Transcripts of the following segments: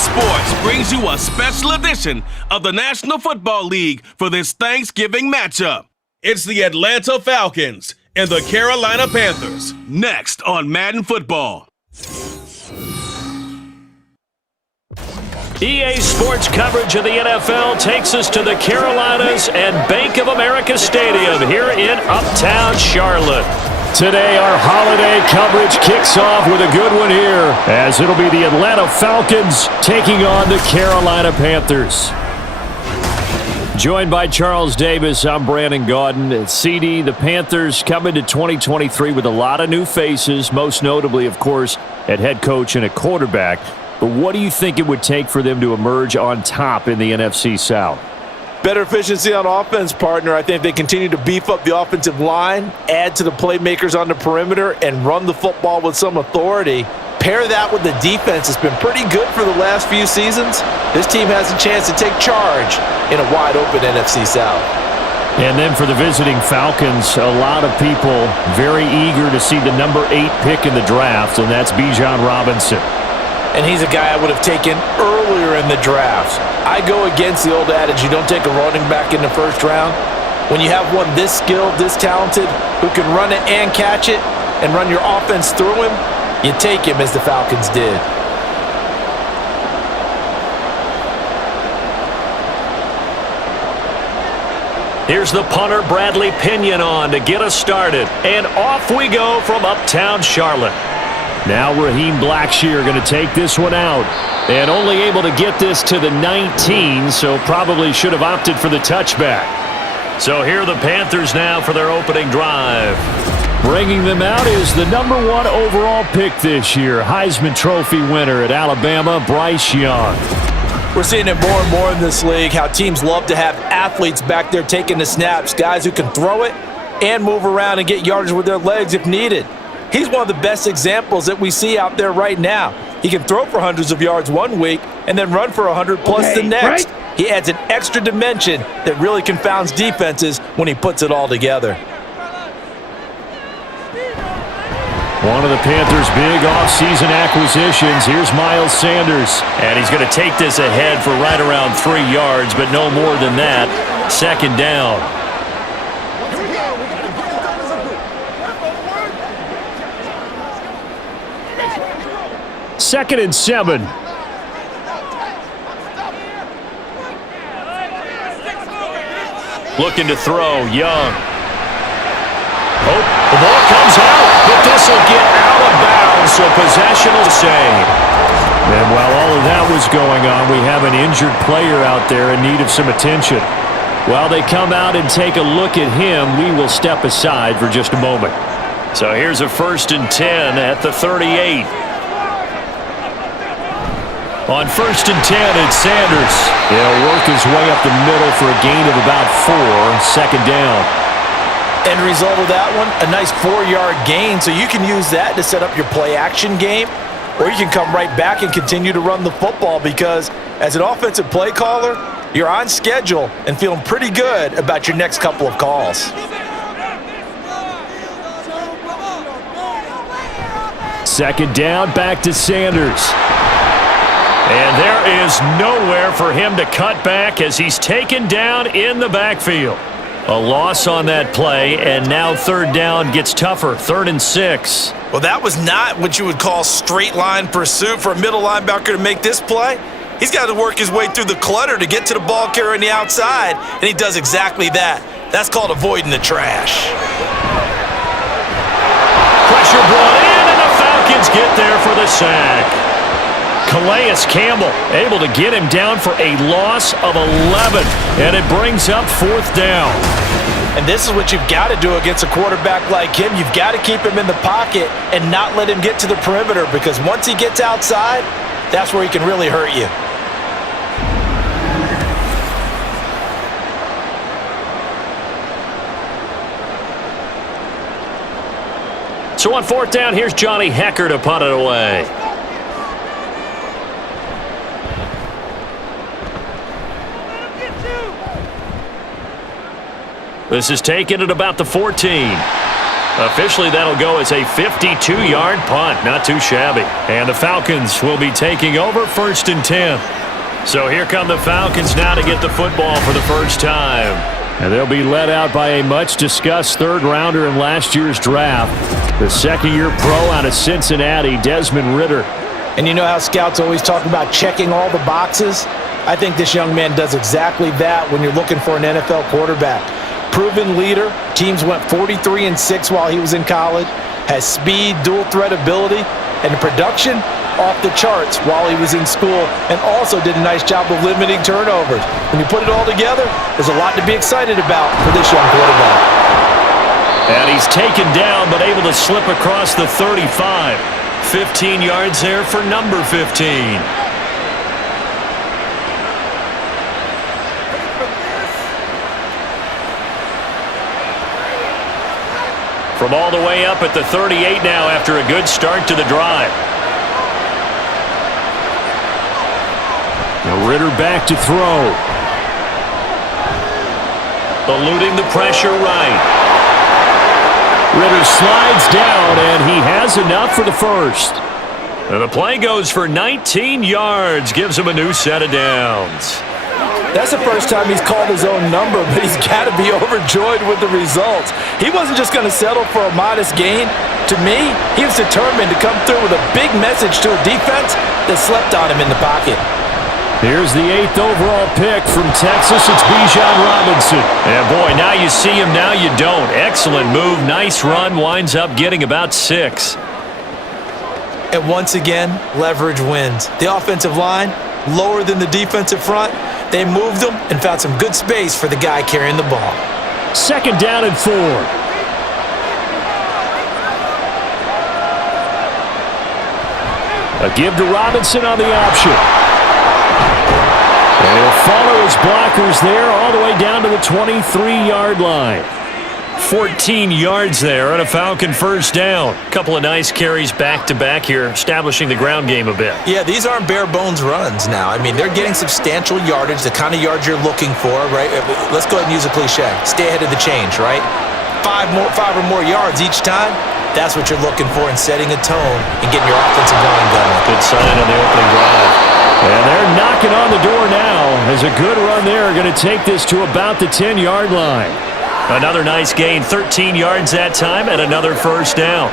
Sports brings you a special edition of the National Football League for this Thanksgiving matchup. It's the Atlanta Falcons and the Carolina Panthers. Next on Madden Football. EA Sports coverage of the NFL takes us to the Carolinas and Bank of America Stadium here in Uptown Charlotte. Today, our holiday coverage kicks off with a good one here, as it'll be the Atlanta Falcons taking on the Carolina Panthers. Joined by Charles Davis, I'm Brandon Gaudin. CD, the Panthers coming to 2023 with a lot of new faces, most notably, of course, at head coach and at quarterback. But what do you think it would take for them to emerge on top in the NFC South? Better efficiency on offense, partner. I think they continue to beef up the offensive line, add to the playmakers on the perimeter, and run the football with some authority. Pair that with the defense. It's been pretty good for the last few seasons. This team has a chance to take charge in a wide-open NFC South. And then for the visiting Falcons, a lot of people very eager to see the number 8 pick in the draft, and that's Bijan Robinson. And he's a guy I would have taken earlier in the draft. I go against the old adage, you don't take a running back in the first round. When you have one this skilled, this talented, who can run it and catch it and run your offense through him, you take him as the Falcons did. Here's the punter, Bradley Pinion, on to get us started. And off we go from Uptown Charlotte. Now Raheem Blackshear going to take this one out. And only able to get this to the 19, so probably should have opted for the touchback. So here are the Panthers now for their opening drive. Bringing them out is the number 1 overall pick this year, Heisman Trophy winner at Alabama, Bryce Young. We're seeing it more and more in this league, how teams love to have athletes back there taking the snaps, guys who can throw it and move around and get yardage with their legs if needed. He's one of the best examples that we see out there right now. He can throw for hundreds of yards one week and then run for 100+ the next. Right? He adds an extra dimension that really confounds defenses when he puts it all together. One of the Panthers' big offseason acquisitions. Here's Miles Sanders. And he's going to take this ahead for right around 3 yards, but no more than that. Second down. Second and 7. Looking to throw, Young. Oh, the ball comes out, but this will get out of bounds, so possession will save. And while all of that was going on, we have an injured player out there in need of some attention. While they come out and take a look at him, we will step aside for just a moment. So here's a 1st and 10 at the 38. On 1st and 10, it's Sanders. He'll work his way up the middle for a gain of about 4, second down. End result of that one, a nice 4-yard gain, so you can use that to set up your play-action game, or you can come right back and continue to run the football because as an offensive play caller, you're on schedule and feeling pretty good about your next couple of calls. Second down, back to Sanders. And there is nowhere for him to cut back as he's taken down in the backfield. A loss on that play, and now third down gets tougher, 3rd and 6. Well, that was not what you would call straight line pursuit for a middle linebacker to make this play. He's got to work his way through the clutter to get to the ball carrier on the outside, and he does exactly that. That's called avoiding the trash. Pressure brought in, and the Falcons get there for the sack. Calais Campbell able to get him down for a loss of 11, and it brings up 4th down. And this is what you've got to do against a quarterback like him. You've got to keep him in the pocket and not let him get to the perimeter because once he gets outside, that's where he can really hurt you. So on 4th down, here's Johnny Hecker to punt it away. This is taken at about the 14. Officially, that'll go as a 52-yard punt. Not too shabby. And the Falcons will be taking over 1st and 10. So here come the Falcons now to get the football for the first time. And they'll be led out by a much-discussed third-rounder in last year's draft. The second-year pro out of Cincinnati, Desmond Ridder. And you know how scouts always talk about checking all the boxes? I think this young man does exactly that when you're looking for an NFL quarterback. Proven leader. Teams went 43-6 while he was in college. Has speed, dual threat ability, and production off the charts while he was in school, and also did a nice job of limiting turnovers. When you put it all together, there's a lot to be excited about for this young quarterback. And he's taken down but able to slip across the 35. 15 yards there for number 15. From all the way up at the 38 now after a good start to the drive. Now Ridder back to throw. Eluding the pressure right. Ridder slides down, and he has enough for the first. And the play goes for 19 yards, gives him a new set of downs. That's the first time he's called his own number, but he's got to be overjoyed with the results. He wasn't just going to settle for a modest gain. To me, he was determined to come through with a big message to a defense that slept on him in the pocket. Here's the 8th overall pick from Texas. It's Bijan Robinson. And boy, now you see him, now you don't. Excellent move, nice run, winds up getting about 6. And once again, leverage wins. The offensive line, lower than the defensive front. They moved him and found some good space for the guy carrying the ball. 2nd down and 4. A give to Robinson on the option. And he'll follow his blockers there all the way down to the 23-yard line. 14 yards there on a Falcon first down. Couple of nice carries back-to-back here, establishing the ground game a bit. Yeah, these aren't bare-bones runs now. I mean, they're getting substantial yardage, the kind of yards you're looking for, right? Let's go ahead and use a cliche. Stay ahead of the change, right? 5 or more yards each time. That's what you're looking for in setting a tone and getting your offensive line going. Good sign on the opening drive. And they're knocking on the door now as a good run there going to take this to about the 10-yard line. Another nice gain, 13 yards that time, and another first down.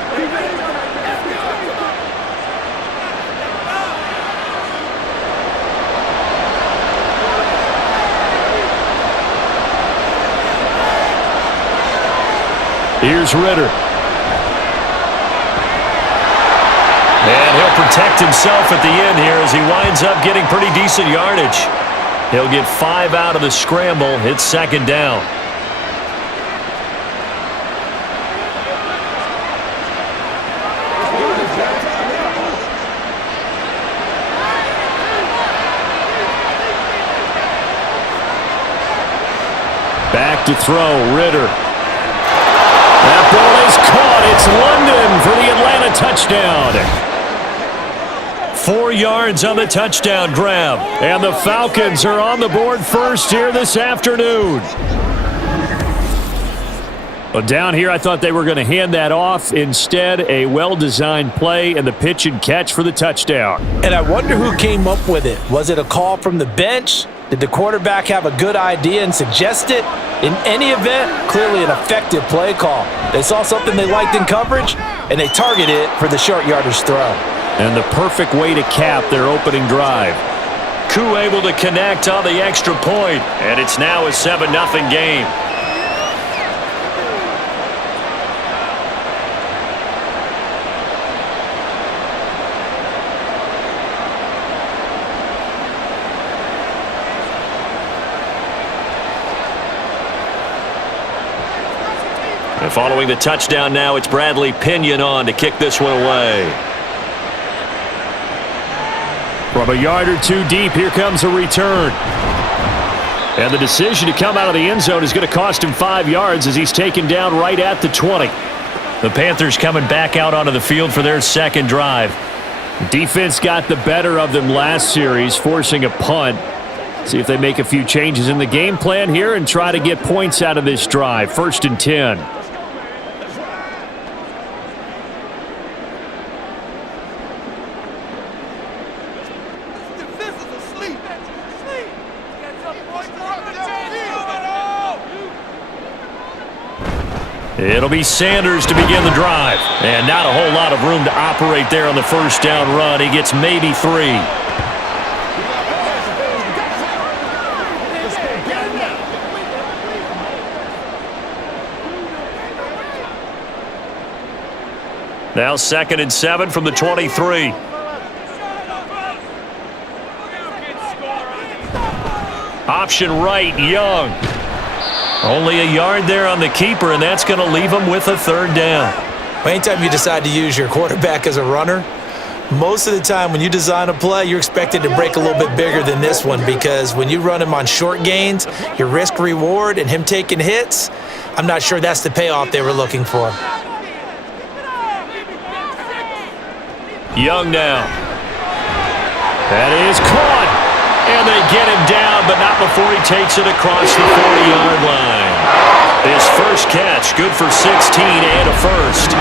Here's Ridder. And he'll protect himself at the end here as he winds up getting pretty decent yardage. He'll get 5 out of the scramble. It's 2nd down. Back to throw, Ridder. That ball is caught. It's London for the Atlanta touchdown. 4 yards on the touchdown grab. And the Falcons are on the board first here this afternoon. Well, down here, I thought they were going to hand that off. Instead, a well-designed play and the pitch and catch for the touchdown. And I wonder who came up with it. Was it a call from the bench? Did the quarterback have a good idea and suggest it? In any event, clearly an effective play call. They saw something they liked in coverage, and they targeted it for the short yardage throw. And the perfect way to cap their opening drive. Koo able to connect on the extra point, and it's now a 7-0 game. And following the touchdown now, it's Bradley Pinion on to kick this one away. From a yard or two deep, here comes a return. And the decision to come out of the end zone is going to cost him 5 yards as he's taken down right at the 20. The Panthers coming back out onto the field for their second drive. Defense got the better of them last series, forcing a punt. See if they make a few changes in the game plan here and try to get points out of this drive. 1st and 10. It'll be Sanders to begin the drive. And not a whole lot of room to operate there on the first down run. He gets maybe 3. Now 2nd and 7 from the 23. Option right, Young. Only a yard there on the keeper, and that's going to leave him with a 3rd down. Well, anytime you decide to use your quarterback as a runner, most of the time when you design a play, you're expected to break a little bit bigger than this one, because when you run him on short gains, your risk-reward and him taking hits, I'm not sure that's the payoff they were looking for. Young now. That is caught. And they get him down, but not before he takes it across the 40-yard line. His first catch, good for 16 and a 1st.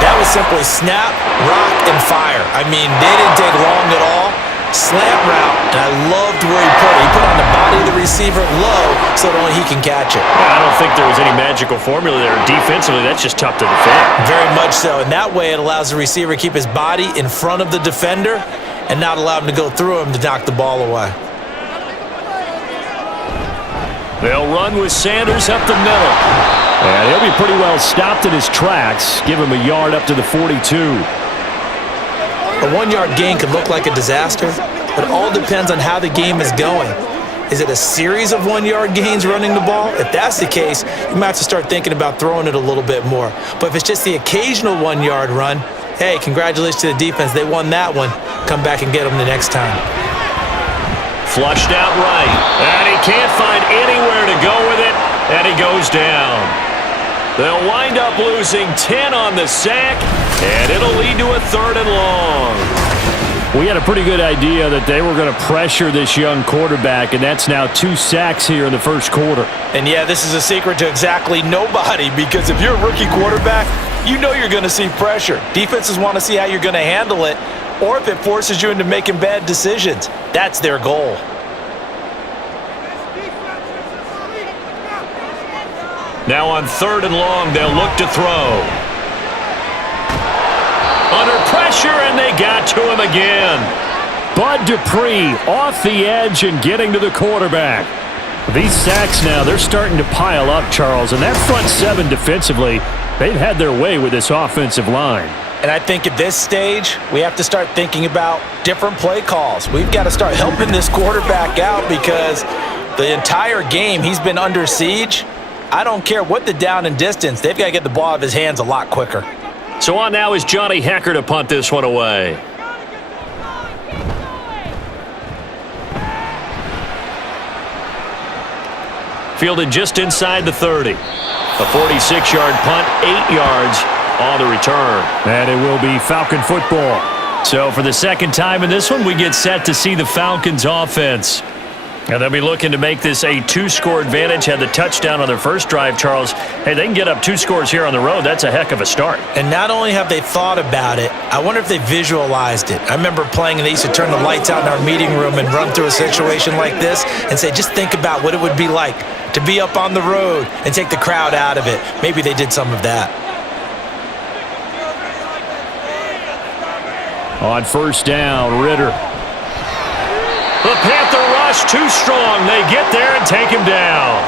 That was simply snap, rock, and fire. I mean, they didn't take long at all. Slant route, and I loved where he put it. He put on the body of the receiver low so that only he can catch it. I don't think there was any magical formula there. Defensively, that's just tough to defend. Very much so. And that way it allows the receiver to keep his body in front of the defender and not allow him to go through him to knock the ball away. They'll run with Sanders up the middle. And he'll be pretty well stopped in his tracks. Give him a yard up to the 42. A 1-yard gain could look like a disaster, but it all depends on how the game is going. Is it a series of 1-yard gains running the ball? If that's the case, you might have to start thinking about throwing it a little bit more. But if it's just the occasional 1-yard run, hey, congratulations to the defense. They won that one. Come back and get them the next time. Flushed out right, and he can't find anywhere to go with it, and he goes down. They'll wind up losing 10 on the sack, and it'll lead to a 3rd and long. We had a pretty good idea that they were going to pressure this young quarterback, and that's now 2 sacks here in the first quarter. And yeah, this is a secret to exactly nobody, because if you're a rookie quarterback, you know you're going to see pressure. Defenses want to see how you're going to handle it, or if it forces you into making bad decisions. That's their goal. Now on 3rd and long, they'll look to throw. Under pressure, and they got to him again. Bud Dupree off the edge and getting to the quarterback. These sacks now, they're starting to pile up, Charles, and that front 7 defensively, they've had their way with this offensive line. And I think at this stage, we have to start thinking about different play calls. We've got to start helping this quarterback out, because the entire game he's been under siege. I don't care what the down and distance, they've got to get the ball out of his hands a lot quicker. So on now is Johnny Hecker to punt this one away. Fielded just inside the 30. A 46-yard punt, 8 yards on the return. And it will be Falcon football. So for the second time in this one, we get set to see the Falcons offense. And they'll be looking to make this a 2-score advantage. Had the touchdown on their first drive, Charles. Hey, they can get up 2 scores here on the road. That's a heck of a start. And not only have they thought about it, I wonder if they visualized it. I remember playing, and they used to turn the lights out in our meeting room and run through a situation like this and say, just think about what it would be like to be up on the road and take the crowd out of it. Maybe they did some of that. On first down, Ritter. The Panther rush too strong. They get there and take him down.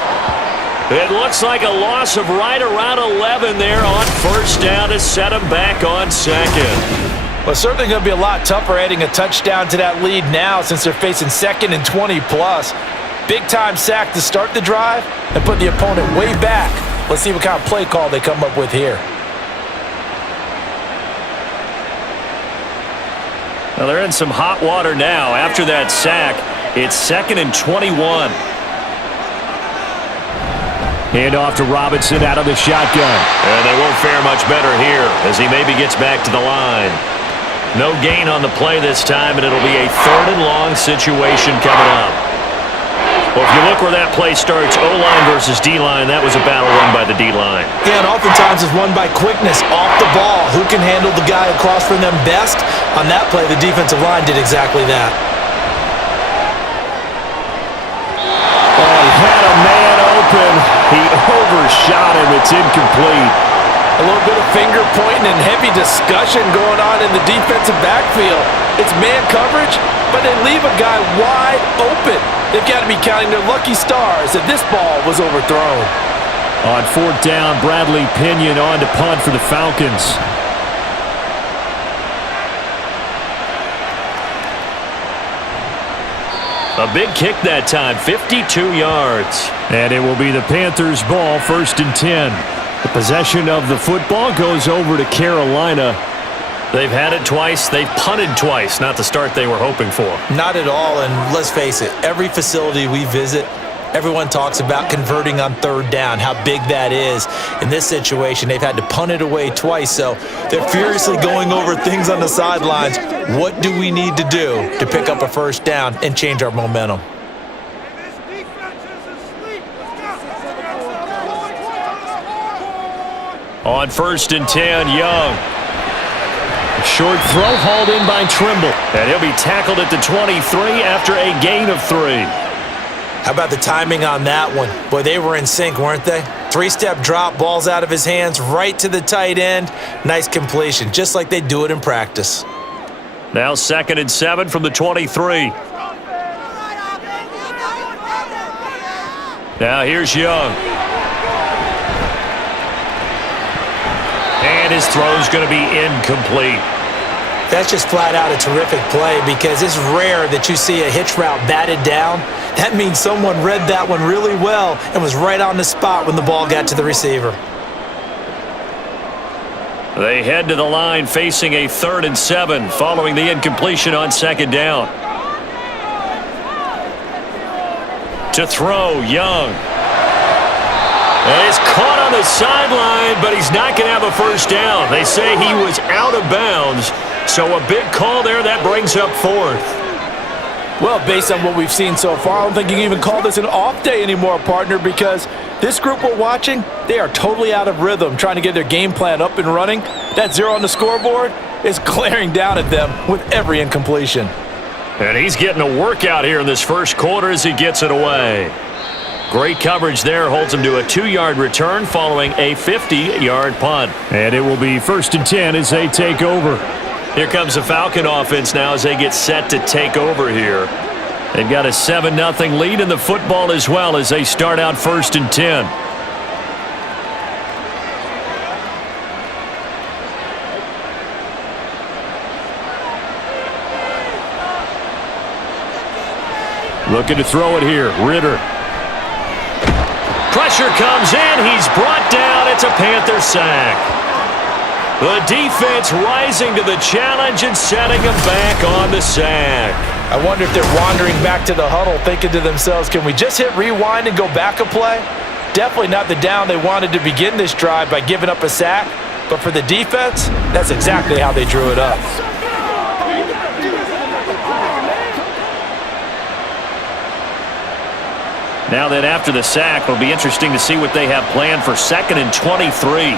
It looks like a loss of right around 11 there on first down to set him back on 2nd. Well, it's certainly going to be a lot tougher adding a touchdown to that lead now, since they're facing 2nd and 20+. Big-time sack to start the drive and put the opponent way back. Let's see what kind of play call they come up with here. Well, they're in some hot water now. After that sack, it's 2nd and 21. Hand off to Robinson out of the shotgun. And they won't fare much better here as he maybe gets back to the line. No gain on the play this time, and it'll be a 3rd and long situation coming up. Well, if you look where that play starts, O-line versus D-line, that was a battle won by the D-line. Yeah, and oftentimes it's won by quickness off the ball. Who can handle the guy across from them best? On that play, the defensive line did exactly that. Oh, he had a man open. He overshot him. It's it's incomplete. A little bit of finger pointing and heavy discussion going on in the defensive backfield. It's man coverage, but they leave a guy wide open. They've got to be counting their lucky stars that this ball was overthrown. On fourth down, Bradley Pinion on to punt for the Falcons. A big kick that time, 52 yards. And it will be the Panthers' ball, 1st and 10. The possession of the football goes over to Carolina. They've had it twice. They've punted twice. Not the start they were hoping for. Not at all, and let's face it, every facility we visit, everyone talks about converting on 3rd down, how big that is. In this situation, they've had to punt it away twice, so they're furiously going over things on the sidelines. What do we need to do to pick up a 1st down and change our momentum? On 1st and 10, Young. Short throw hauled in by Trimble. And he'll be tackled at the 23 after a gain of 3. How about the timing on that one? Boy, they were in sync, weren't they? 3-step drop, ball's out of his hands, right to the tight end. Nice completion, just like they do it in practice. Now 2nd and 7 from the 23. Now here's Young. And his throw's going to be incomplete. That's just flat out a terrific play because it's rare that you see a hitch route batted down. That means someone read that one really well and was right on the spot when the ball got to the receiver. They head to the line facing a 3rd and 7 following the incompletion on 2nd down. To throw, Young. And it's caught on the sideline, but he's not going to have a 1st down. They say he was out of bounds, so a big call there. That brings up 4th. Well, based on what we've seen so far, I don't think you can even call this an off day anymore, partner, because this group we're watching, they are totally out of rhythm, trying to get their game plan up and running. That 0 on the scoreboard is glaring down at them with every incompletion. And he's getting a workout here in this 1st quarter as he gets it away. Great coverage there, holds him to a 2-yard return following a 50-yard punt. And it will be 1st and 10 as they take over. Here comes the Falcon offense now as they get set to take over here. They've got a 7-0 lead in the football as well as they start out 1st and 10. Looking to throw it here, Ritter. Pressure comes in, he's brought down, it's a Panther sack. The defense rising to the challenge and setting him back on the sack. I wonder if they're wandering back to the huddle thinking to themselves, can we just hit rewind and go back a play? Definitely not the down they wanted to begin this drive by giving up a sack, but for the defense, that's exactly how they drew it up. Now that after the sack, it'll be interesting to see what they have planned for 2nd and 23.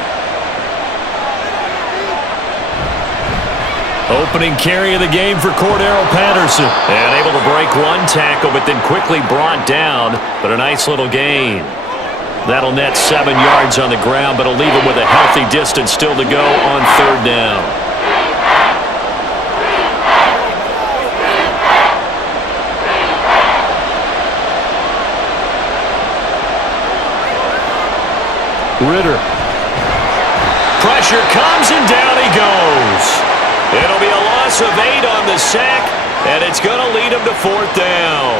Opening carry of the game for Cordero Patterson. And able to break one tackle, but then quickly brought down. But a nice little gain. That'll net 7 yards on the ground, but it'll leave him with a healthy distance still to go on 3rd down. Ritter. Pressure comes and down he goes. It'll be a loss of 8 on the sack, and it's going to lead him to 4th down.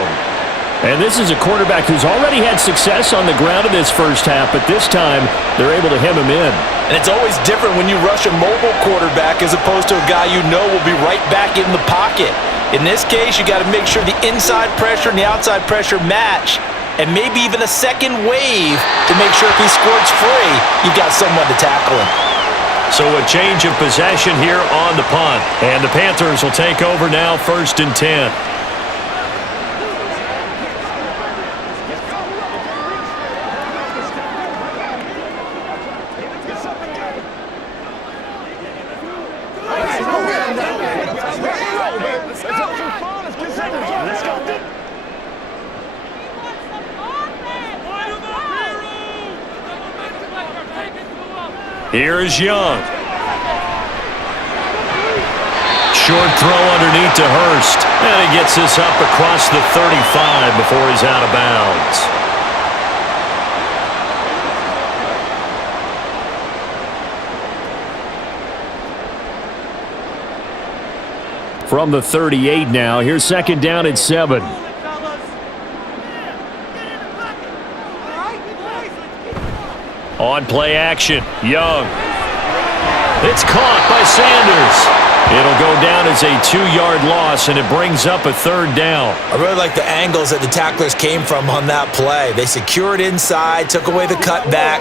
And this is a quarterback who's already had success on the ground in this 1st half, but this time they're able to hem him in. And it's always different when you rush a mobile quarterback as opposed to a guy you know will be right back in the pocket. In this case, you got to make sure the inside pressure and the outside pressure match, and maybe even a second wave to make sure if he squirts free, you've got someone to tackle him. So a change of possession here on the punt. And the Panthers will take over now 1st and 10. Here is Young. Short throw underneath to Hurst. And he gets this up across the 35 before he's out of bounds. From the 38 now, here's second down and 7. On play action, Young. It's caught by Sanders. It'll go down as a 2-yard loss, and it brings up a third down. I really like the angles that the tacklers came from on that play. They secured inside, took away the cutback.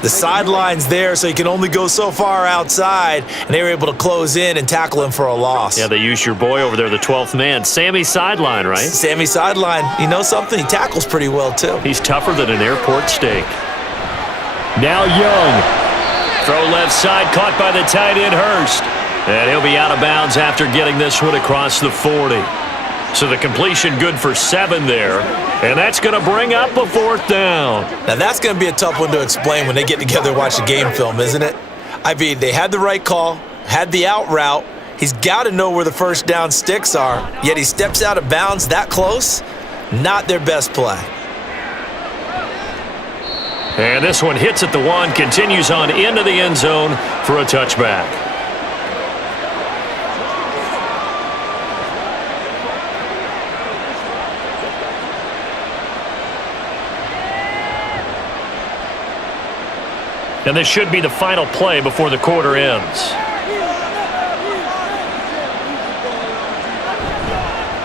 The sideline's there, so you can only go so far outside, and they were able to close in and tackle him for a loss. Yeah, they used your boy over there, the 12th man, Sammy Sideline, right? Sammy Sideline. You know something? He tackles pretty well, too. He's tougher than an airport steak. Now Young. Throw left side, caught by the tight end, Hurst. And he'll be out of bounds after getting this one across the 40. So the completion good for 7 there. And that's going to bring up a 4th down. Now that's going to be a tough one to explain when they get together and watch the game film, isn't it? I mean, they had the right call, had the out route. He's got to know where the first down sticks are. Yet he steps out of bounds that close. Not their best play. And this one hits at the 1, continues on into the end zone for a touchback. And this should be the final play before the quarter ends.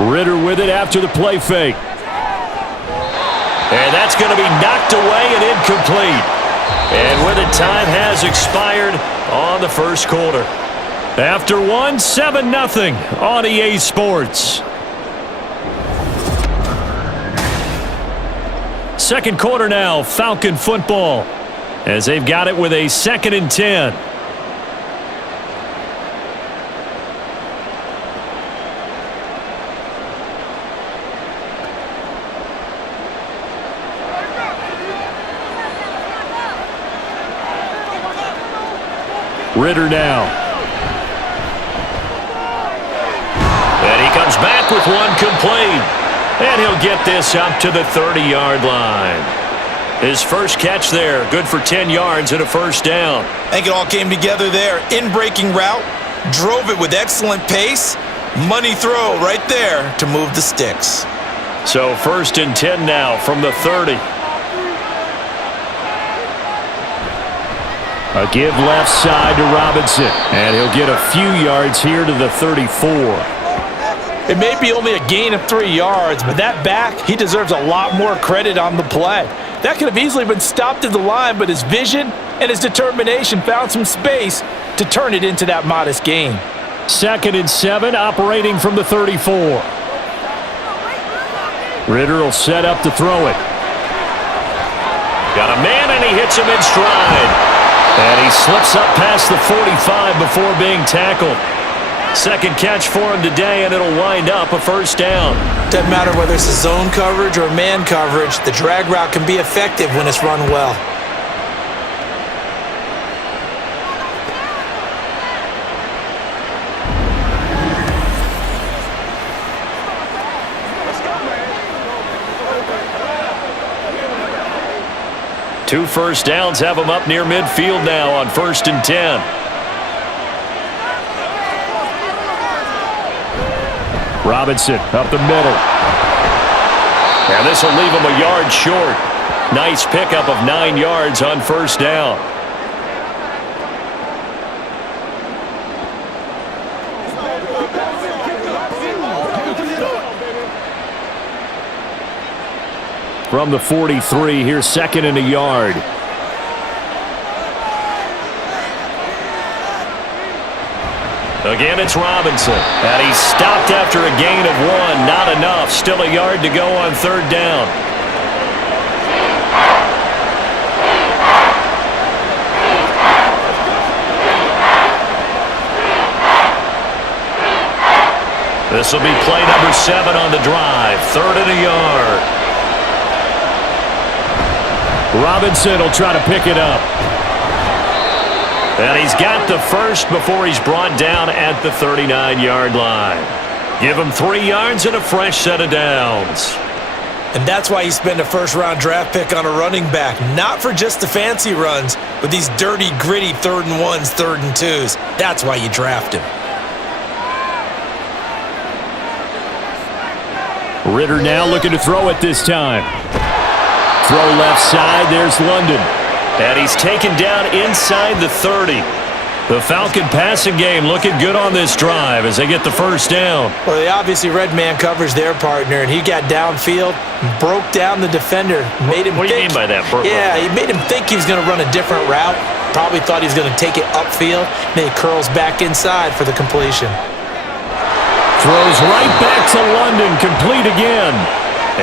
Ritter with it after the play fake. And that's going to be knocked away and incomplete. And with it, time has expired on the first quarter. After one, 7-0 on EA Sports. Second quarter now, Falcon football, as they've got it with a 2nd and 10. Ritter now. And he comes back with one complete. And he'll get this up to the 30-yard line. His first catch there, good for 10 yards and a first down. I think it all came together there. In-breaking route, drove it with excellent pace. Money throw right there to move the sticks. So 1st and 10 now from the 30. A give left side to Robinson. And he'll get a few yards here to the 34. It may be only a gain of 3 yards, but that back, he deserves a lot more credit on the play. That could have easily been stopped at the line, but his vision and his determination found some space to turn it into that modest gain. 2nd and 7, operating from the 34. Ritter will set up to throw it. Got a man, and he hits him in stride. And he slips up past the 45 before being tackled. Second catch for him today, and it'll wind up a first down. Doesn't matter whether it's a zone coverage or man coverage, the drag route can be effective when it's run well. Two first downs have him up near midfield now on 1st and 10. Robinson up the middle. And this will leave him a yard short. Nice pickup of 9 yards on first down. From the 43, here's 2nd and a yard. Again, it's Robinson. And he's stopped after a gain of 1. Not enough. Still a yard to go on 3rd down. This will be play number 7 on the drive. 3rd and a yard. Robinson will try to pick it up. And he's got the first before he's brought down at the 39-yard line. Give him 3 yards and a fresh set of downs. And that's why you spend a first-round draft pick on a running back. Not for just the fancy runs, but these dirty, gritty 3rd and 1s, 3rd and 2s. That's why you draft him. Ritter now looking to throw it this time. Throw left side. There's London. And he's taken down inside the 30. The Falcon passing game looking good on this drive as they get the first down. Well, they obviously red man coverage their partner, and he got downfield, broke down the defender, made him What do you mean by that, bro? Yeah, he made him think he was going to run a different route. Probably thought he was going to take it upfield. Then he curls back inside for the completion. Throws right back to London, complete again.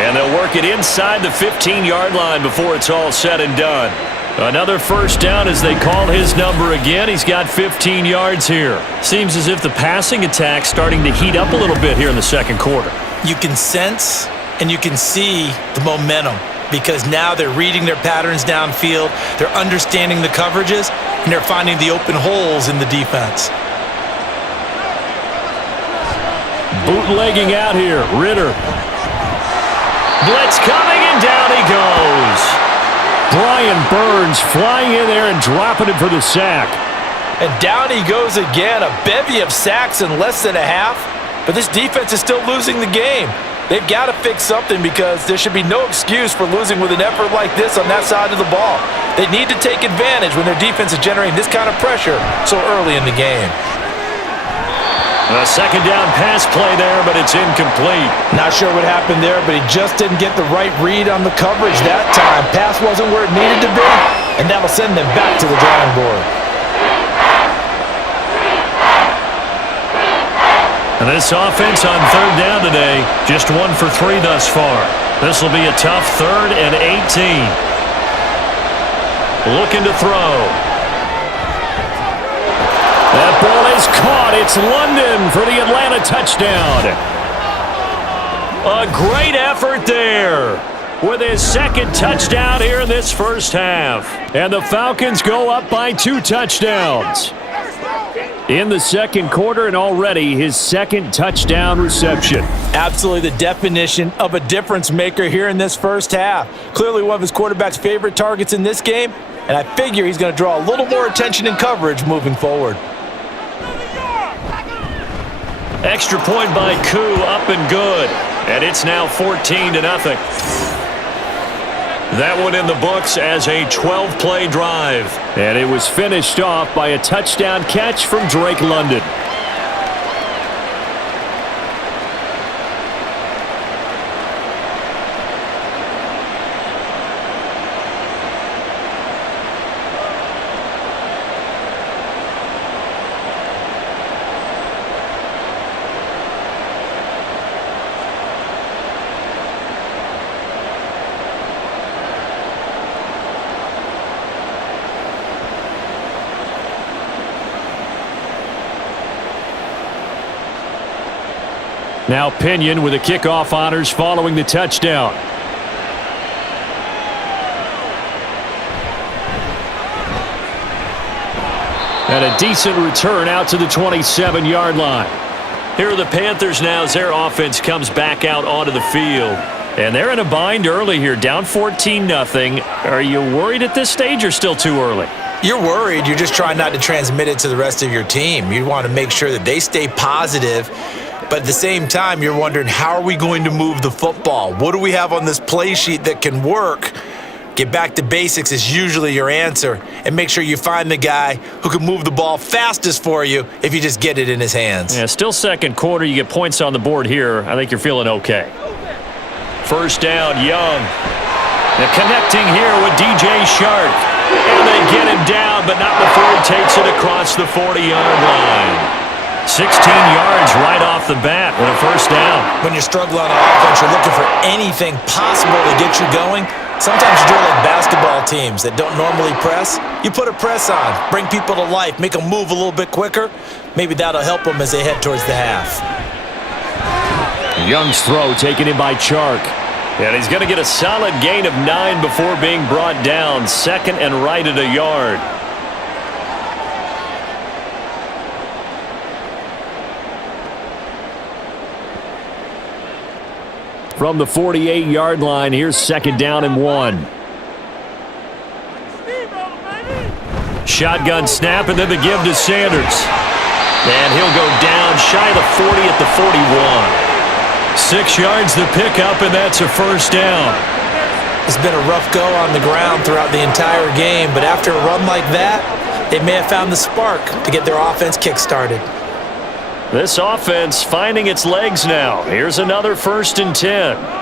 And they'll work it inside the 15-yard line before it's all said and done. Another first down as they call his number again. He's got 15 yards here. Seems as if the passing attack's starting to heat up a little bit here in the second quarter. You can sense and you can see the momentum because now they're reading their patterns downfield, they're understanding the coverages, and they're finding the open holes in the defense. Bootlegging out here, Ritter. Blitz coming, and down he goes. Brian Burns flying in there and dropping it for the sack. And down he goes again, a bevy of sacks in less than a half. But this defense is still losing the game. They've got to fix something because there should be no excuse for losing with an effort like this on that side of the ball. They need to take advantage when their defense is generating this kind of pressure so early in the game. A second down pass play there, but it's incomplete. Not sure what happened there, but he just didn't get the right read on the coverage that time. Pass wasn't where it needed to be, and that'll send them back to the drawing board. And this offense on third down today, just 1 for 3 thus far. This will be a tough 3rd and 18. Looking to throw. That ball is caught. It's London for the Atlanta touchdown. A great effort there with his second touchdown here in this first half. And the Falcons go up by 2 touchdowns in the second quarter, and already his second touchdown reception. Absolutely the definition of a difference maker here in this first half. Clearly one of his quarterback's favorite targets in this game, and I figure he's going to draw a little more attention in coverage moving forward. Extra point by Koo, up and good. And it's now 14-0. That one in the books as a 12-play drive. And it was finished off by a touchdown catch from Drake London. Now Pinion with the kickoff honors following the touchdown. And a decent return out to the 27-yard line. Here are the Panthers now as their offense comes back out onto the field. And they're in a bind early here, down 14-0. Are you worried at this stage or still too early? You're worried. You're just trying not to transmit it to the rest of your team. You want to make sure that they stay positive. But at the same time, you're wondering, how are we going to move the football? What do we have on this play sheet that can work? Get back to basics is usually your answer. And make sure you find the guy who can move the ball fastest for you if you just get it in his hands. Yeah, still second quarter. You get points on the board here. I think you're feeling okay. First down, Young. They're connecting here with DJ Shark. And they get him down, but not before he takes it across the 40-yard line. 16 yards right off the bat with a first down. When you're struggling on offense, you're looking for anything possible to get you going. Sometimes you do it like basketball teams that don't normally press. You put a press on, bring people to life, make them move a little bit quicker. Maybe that'll help them as they head towards the half. Young's throw taken in by Chark. And he's going to get a solid gain of 9 before being brought down. Second and right at a yard. From the 48-yard line, here's 2nd down and 1. Shotgun snap, and then the give to Sanders. And he'll go down shy of the 40 at the 41. 6 yards the pickup, and that's a 1st down. It's been a rough go on the ground throughout the entire game, but after a run like that, they may have found the spark to get their offense kick-started. This offense finding its legs now. Here's another 1st and 10.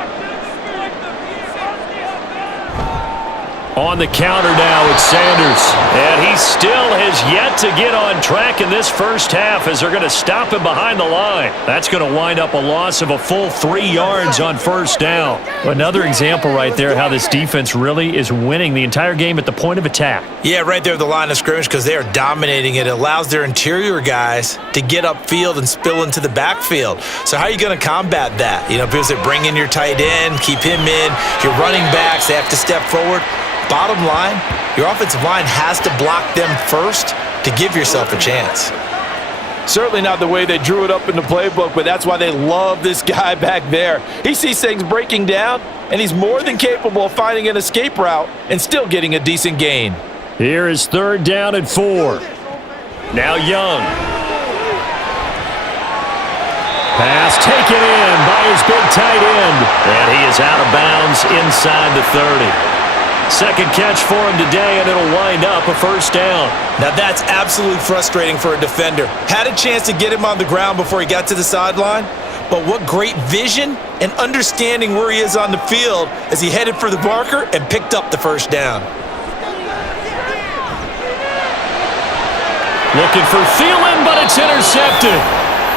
On the counter now, it's Sanders. And he still has yet to get on track in this first half as they're going to stop him behind the line. That's going to wind up a loss of a full 3 yards on 1st down. Another example right there how this defense really is winning the entire game at the point of attack. Yeah, right there at the line of scrimmage because they are dominating it. It allows their interior guys to get upfield and spill into the backfield. So how are you going to combat that? You know, people say bring in your tight end, keep him in. Your running backs, they have to step forward. Bottom line, your offensive line has to block them first to give yourself a chance. Certainly not the way they drew it up in the playbook, but that's why they love this guy back there. He sees things breaking down, and he's more than capable of finding an escape route and still getting a decent gain. Here is 3rd down and 4. Now Young. Pass taken in by his big tight end. And he is out of bounds inside the 30. Second catch for him today, and it'll wind up a 1st down. Now that's absolutely frustrating for a defender. Had a chance to get him on the ground before he got to the sideline, but what great vision and understanding where he is on the field as he headed for the marker and picked up the 1st down. Looking for Thielen, but it's intercepted.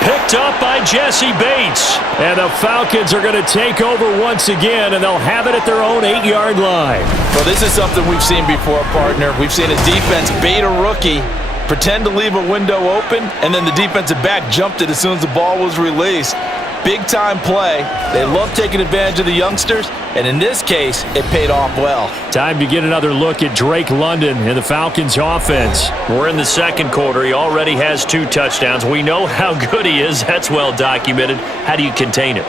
Picked up by Jesse Bates. And the Falcons are going to take over once again, and they'll have it at their own 8-yard line. Well, this is something we've seen before, partner. We've seen a defense bait a rookie, pretend to leave a window open, and then the defensive back jumped it as soon as the ball was released. Big-time play. They love taking advantage of the youngsters, and in this case, it paid off well. Time to get another look at Drake London and the Falcons' offense. We're in the 2nd quarter. He already has 2 touchdowns. We know how good he is. That's well documented. How do you contain him?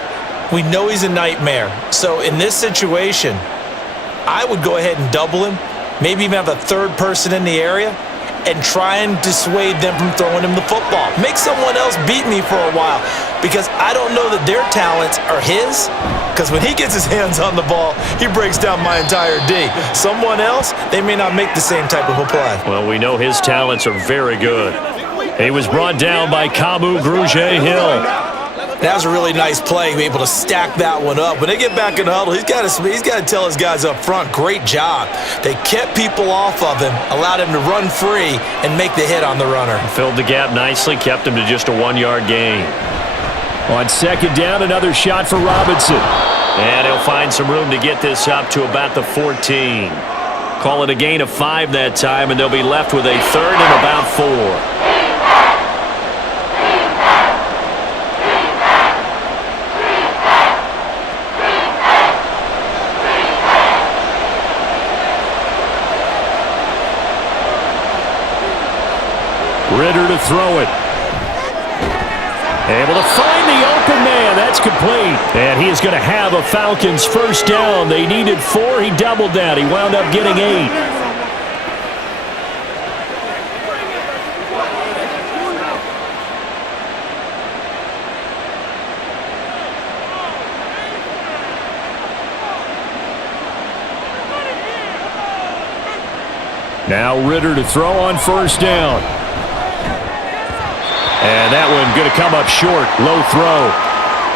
We know he's a nightmare. So in this situation, I would go ahead and double him, maybe even have a 3rd person in the area, and try and dissuade them from throwing him the football. Make someone else beat me for a while because I don't know that their talents are his, because when he gets his hands on the ball, he breaks down my entire D. Someone else, they may not make the same type of a play. Well, we know his talents are very good. He was brought down by Kamu Grugier-Hill. That was a really nice play, be able to stack that one up. When they get back in the huddle, he's got to tell his guys up front, great job. They kept people off of him, allowed him to run free and make the hit on the runner. Filled the gap nicely, kept him to just a 1-yard gain. On 2nd down, another shot for Robinson. And he'll find some room to get this up to about the 14. Call it a gain of 5 that time, and they'll be left with a 3rd and about 4. Ritter to throw it. Able to find the open man. That's complete. And he is going to have a Falcons 1st down. They needed 4. He doubled that. He wound up getting 8. Now Ritter to throw on 1st down. And that one going to come up short. Low throw.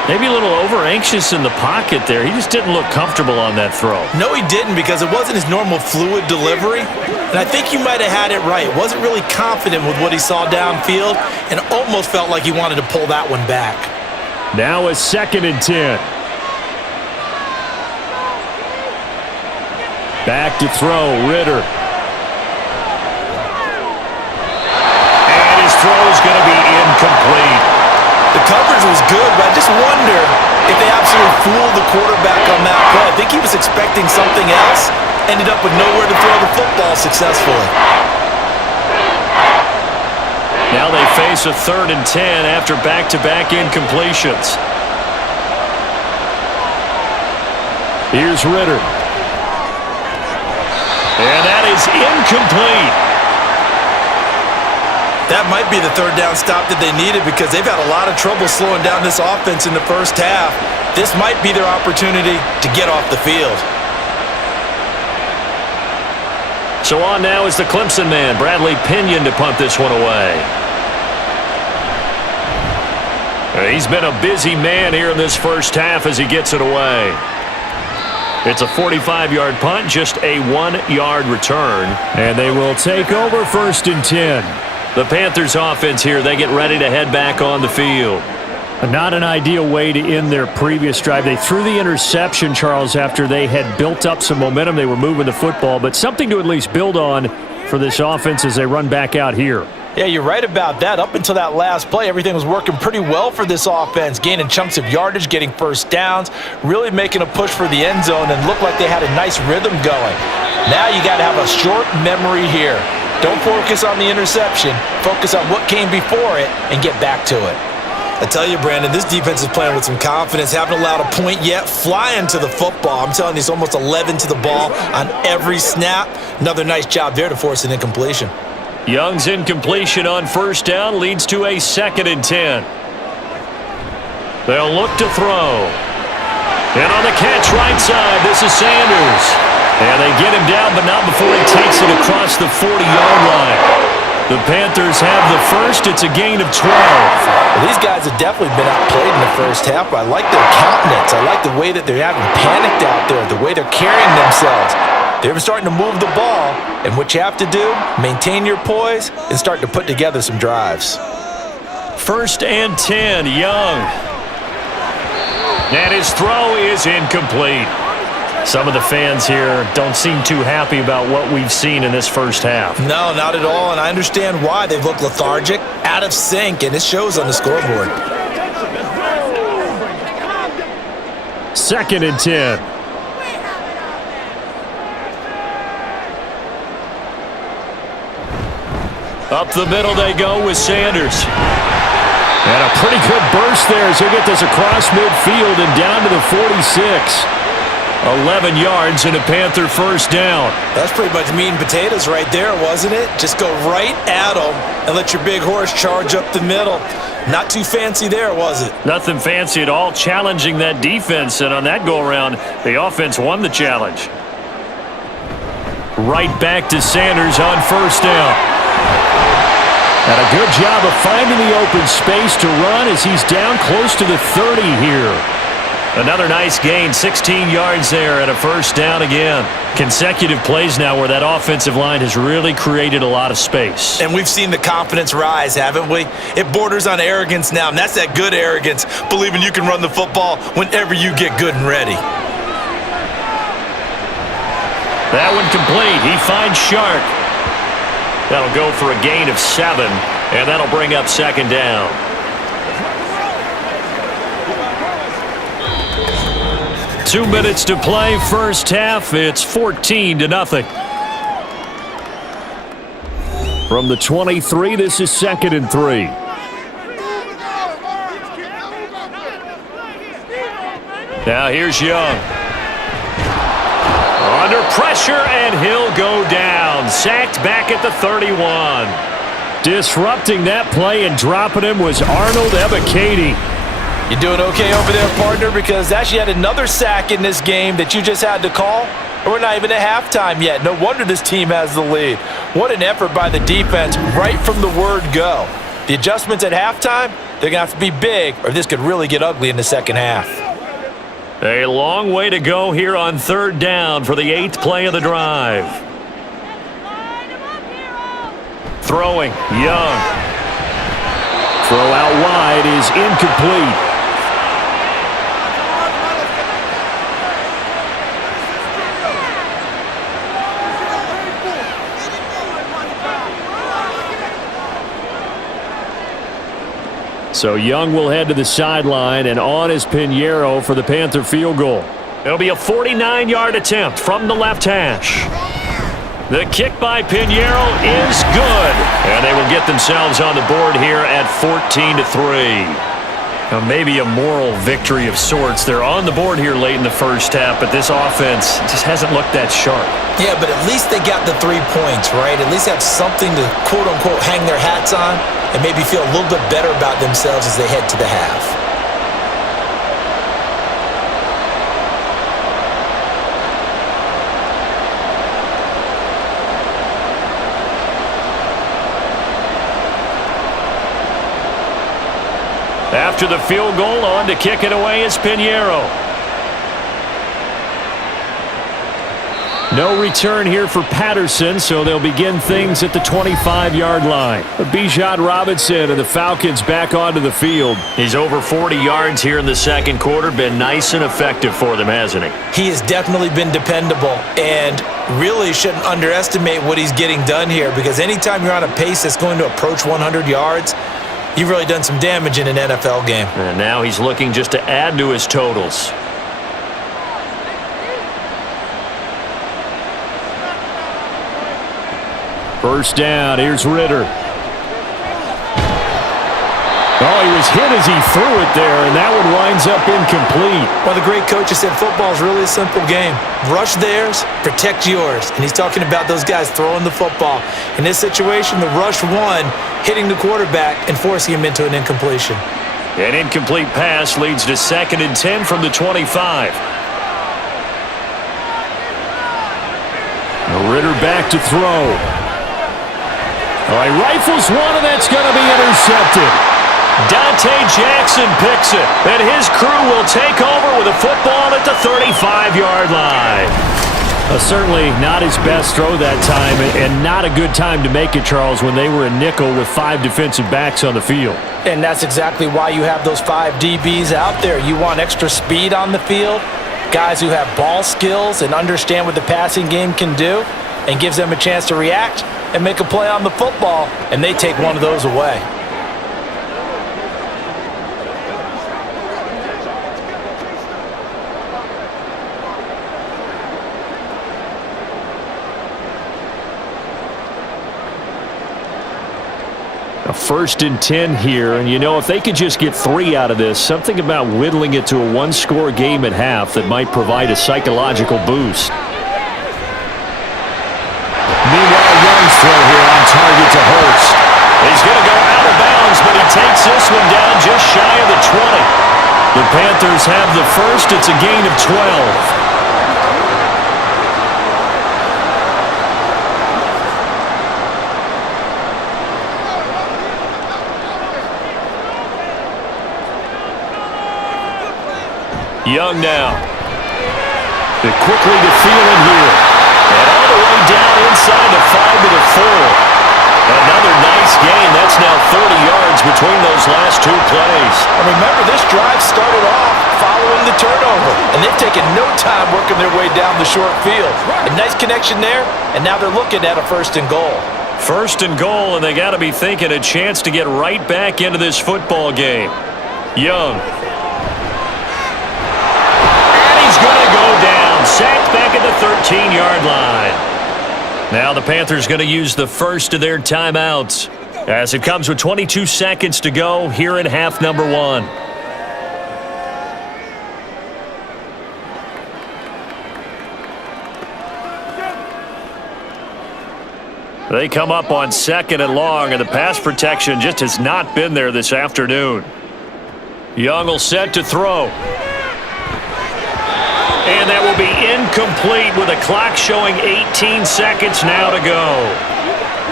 Maybe a little over-anxious in the pocket there. He just didn't look comfortable on that throw. No, he didn't, because it wasn't his normal fluid delivery. And I think you might have had it right. Wasn't really confident with what he saw downfield and almost felt like he wanted to pull that one back. Now a 2nd and 10. Back to throw, Ritter. Throw is going to be incomplete. The coverage was good, but I just wonder if they absolutely fooled the quarterback on that play. I think he was expecting something else, ended up with nowhere to throw the football successfully. Now they face a 3rd and 10 after back-to-back incompletions. Here's Ritter. And that is incomplete. That might be the third down stop that they needed because they've had a lot of trouble slowing down this offense in the first half. This might be their opportunity to get off the field. So on now is the Clemson man, Bradley Pinion, to punt this one away. He's been a busy man here in this first half as he gets it away. It's a 45-yard punt, just a 1-yard return. And they will take over 1st and 10. The Panthers offense here, they get ready to head back on the field. Not an ideal way to end their previous drive. They threw the interception, Charles, after they had built up some momentum. They were moving the football, but something to at least build on for this offense as they run back out here. Yeah, you're right about that. Up until that last play, everything was working pretty well for this offense, gaining chunks of yardage, getting first downs, really making a push for the end zone, and looked like they had a nice rhythm going. Now you got to have a short memory here. Don't focus on the interception. Focus on what came before it and get back to it. I tell you, Brandon, this defense is playing with some confidence. Haven't allowed a point yet. Flying to the football. I'm telling you, it's almost 11 to the ball on every snap. Another nice job there to force an incompletion. Young's incompletion on first down leads to a 2nd and 10. They'll look to throw. And on the catch right side, this is Sanders. And they get him down, but not before he takes it across the 40-yard line. The Panthers have the first. It's a gain of 12. Well, these guys have definitely been outplayed in the first half, but I like their countenance. I like the way that they're having panicked out there, the way they're carrying themselves. They're starting to move the ball, and what you have to do, maintain your poise and start to put together some drives. 1st and 10, Young. And his throw is incomplete. Some of the fans here don't seem too happy about what we've seen in this first half. No, not at all, and I understand why. They've looked lethargic, out of sync, and it shows on the scoreboard. 2nd and 10. Up the middle they go with Sanders. And a pretty good burst there as he'll get this across midfield and down to the 46. 11 yards and a Panther first down. That's pretty much meat and potatoes right there, wasn't it? Just go right at them and let your big horse charge up the middle. Not too fancy there, was it? Nothing fancy at all, challenging that defense, and on that go-around, the offense won the challenge. Right back to Sanders on first down. And a good job of finding the open space to run as he's down close to the 30 here. Another nice gain, 16 yards there and a first down again. Consecutive plays now where that offensive line has really created a lot of space. And we've seen the confidence rise, haven't we? It borders on arrogance now, and that's that good arrogance, believing you can run the football whenever you get good and ready. That one complete. He finds Shark. That'll go for a gain of 7, and that'll bring up 2nd down. Two minutes to play, first half. It's 14-0. From the 23, this is 2nd and 3. Now here's Young. Under pressure, and he'll go down. Sacked back at the 31. Disrupting that play and dropping him was Arnold Ebiketie. You doing okay over there, partner? Because that's yet another sack in this game that you just had to call. And we're not even at halftime yet. No wonder this team has the lead. What an effort by the defense right from the word go. The adjustments at halftime, they're going to have to be big, or this could really get ugly in the second half. A long way to go here on 3rd down for the 8th play of the drive. Throwing, Young. Throw out wide is incomplete. So Young will head to the sideline, and on is Pinheiro for the Panther field goal. It'll be a 49-yard attempt from the left hash. The kick by Pinheiro is good, and they will get themselves on the board here at 14-3. Maybe a moral victory of sorts. They're on the board here late in the first half, but this offense just hasn't looked that sharp. Yeah, but at least they got the 3 points, right? At least have something to, quote-unquote, hang their hats on and maybe feel a little bit better about themselves as they head to the half. After the field goal, on to kick it away is Pinheiro. No return here for Patterson, so they'll begin things at the 25-yard line. Bijan Robinson and the Falcons back onto the field. He's over 40 yards here in the second quarter. Been nice and effective for them, hasn't he? He has definitely been dependable and really shouldn't underestimate what he's getting done here, because anytime you're on a pace that's going to approach 100 yards, you've really done some damage in an NFL game. And now he's looking just to add to his totals. First down, here's Ritter. Oh, he was hit as he threw it there, and that one winds up incomplete. Well, the great coaches said football is really a simple game. Rush theirs, protect yours. And he's talking about those guys throwing the football. In this situation, the rush won, hitting the quarterback and forcing him into an incompletion. An incomplete pass leads to 2nd and 10 from the 25. Ritter back to throw. All right, rifles one, and that's going to be intercepted. Dante Jackson picks it, and his crew will take over with a football at the 35-yard line. Certainly not his best throw that time, and not a good time to make it, Charles, when they were a nickel with 5 defensive backs on the field. And that's exactly why you have those 5 DBs out there. You want extra speed on the field, guys who have ball skills and understand what the passing game can do, and gives them a chance to react and make a play on the football, and they take one of those away. A 1st and 10 here, and you know, if they could just get 3 out of this, something about whittling it to a 1-score game at half that might provide a psychological boost. Meanwhile, Young's throw here on target to Hurts. He's going to go out of bounds, but he takes this one down just shy of the 20. The Panthers have the first. It's a gain of 12. Young now. They're quickly to Thielen here. And all the way down inside the 5 to the 4. Another nice gain. That's now 30 yards between those last 2 plays. And remember, this drive started off following the turnover, and they've taken no time working their way down the short field. A nice connection there, and now they're looking at a 1st and goal. 1st and goal, and they got to be thinking a chance to get right back into this football game. Young. He's going to go down, sacked back at the 13-yard line. Now the Panthers going to use the first of their timeouts as it comes with 22 seconds to go here in half number 1. They come up on 2nd and long, and the pass protection just has not been there this afternoon. Young will set to throw. And that will be incomplete with a clock showing 18 seconds now to go.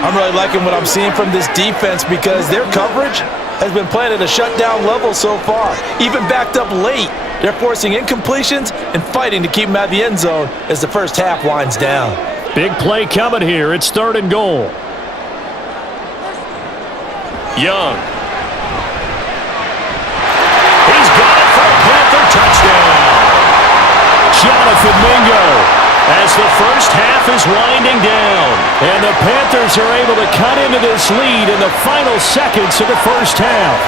I'm really liking what I'm seeing from this defense because their coverage has been playing at a shutdown level so far. Even backed up late, they're forcing incompletions and fighting to keep them out of the end zone as the first half winds down. Big play coming here. It's 3rd and goal. Young. He's got it for a Panther touchdown. Jonathan Mingo, as the first half is winding down, and the Panthers are able to cut into this lead in the final seconds of the first half.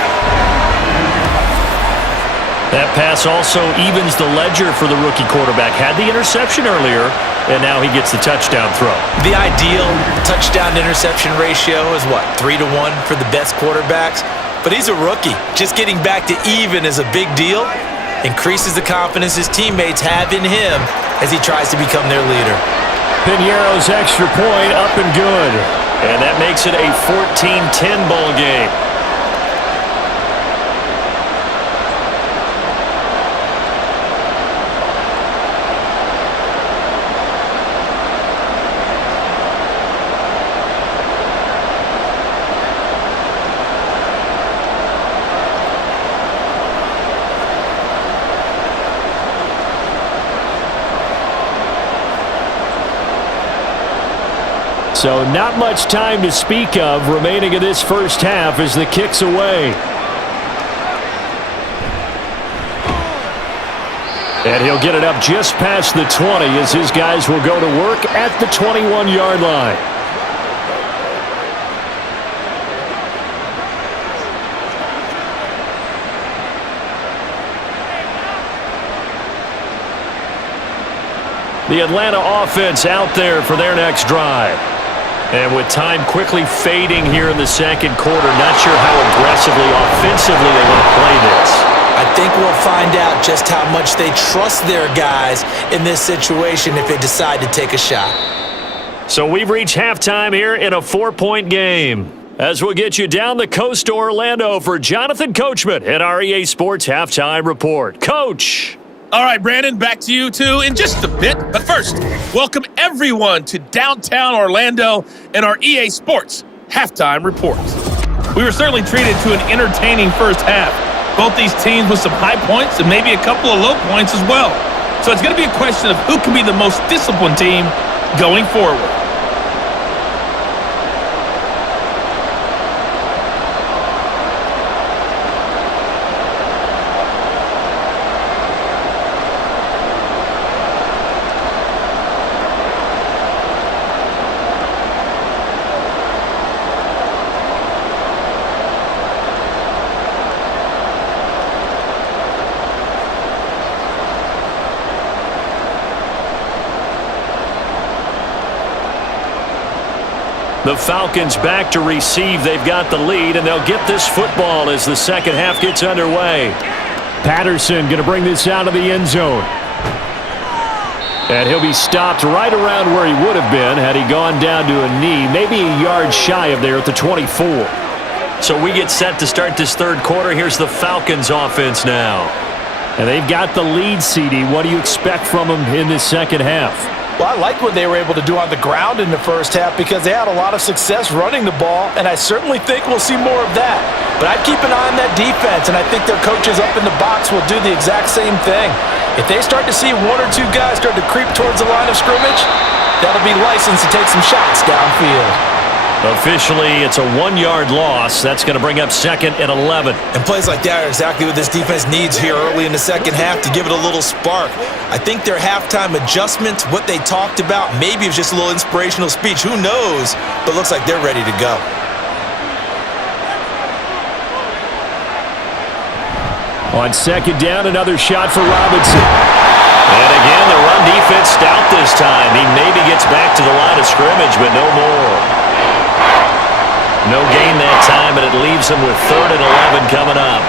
That pass also evens the ledger for the rookie quarterback. Had the interception earlier, and now he gets the touchdown throw. The ideal touchdown-interception ratio is what, 3-to-1 for the best quarterbacks? but he's a rookie. Just getting back to even is a big deal. Increases the confidence his teammates have in him as he tries to become their leader. Piñeiro's extra point up and good. And that makes it a 14-10 ball game. So not much time to speak of remaining in this first half as the kick's away. And he'll get it up just past the 20 as his guys will go to work at the 21-yard line. The Atlanta offense out there for their next drive. And with time quickly fading here in the second quarter, not sure how aggressively, offensively they want to play this. I think we'll find out just how much they trust their guys in this situation if they decide to take a shot. So we've reached halftime here in a 4-point game. As we'll get you down the coast to Orlando for Jonathan Coachman at our EA Sports Halftime Report. Coach! All right, Brandon, back to you two in just a bit. But first, welcome everyone to downtown Orlando and our EA Sports Halftime Report. We were certainly treated to an entertaining first half. Both these teams with some high points and maybe a couple of low points as well. So it's going to be a question of who can be the most disciplined team going forward. The Falcons back to receive. They've got the lead, and they'll get this football as the second half gets underway. Patterson going to bring this out of the end zone. And he'll be stopped right around where he would have been had he gone down to a knee, maybe a yard shy of there at the 24. So we get set to start this third quarter. Here's the Falcons offense now. And they've got the lead, CD. What do you expect from them in this second half? Well, I like what they were able to do on the ground in the first half because they had a lot of success running the ball, and I certainly think we'll see more of that. But I'd keep an eye on that defense, and I think their coaches up in the box will do the exact same thing. If they start to see one or two guys start to creep towards the line of scrimmage, that'll be licensed to take some shots downfield. Officially, it's a 1-yard loss. That's going to bring up second and 11. And plays like that are exactly what this defense needs here early in the second half to give it a little spark. I think their halftime adjustments, what they talked about, maybe it was just a little inspirational speech. Who knows? But it looks like they're ready to go. On second down, another shot for Robinson. And again, the run defense stout this time. He maybe gets back to the line of scrimmage, but no more. No gain that time, and it leaves him with 3rd and 11 coming up.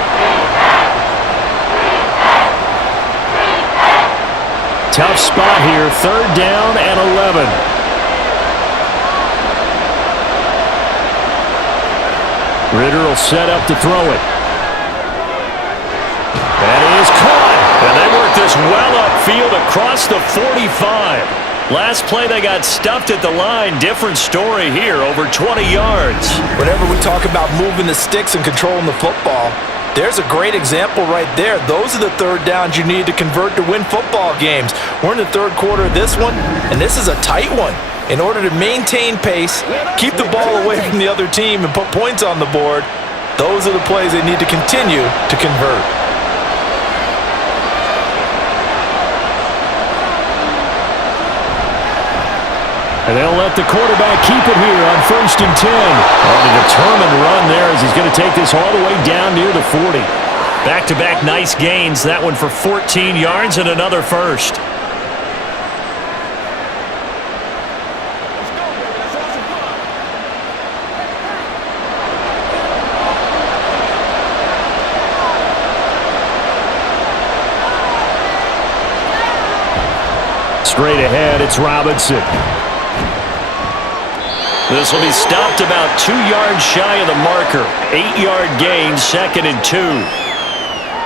Tough spot here, 3rd down and 11. Ritter will set up to throw it. And it is caught. And they work this well upfield across the 45. Last play, they got stuffed at the line. Different story here, over 20 yards. Whenever we talk about moving the sticks and controlling the football, there's a great example right there. Those are the 3rd downs you need to convert to win football games. We're in the 3rd quarter of this one, and this is a tight one. In order to maintain pace, keep the ball away from the other team, and put points on the board, those are the plays they need to continue to convert. And they'll let the quarterback keep it here on 1st and 10. On a determined run there as he's going to take this all the way down near the 40. Back-to-back nice gains. That one for 14 yards and another first. Straight ahead, it's Robinson. This will be stopped about 2 yards shy of the marker. 8-yard gain, 2nd and 2.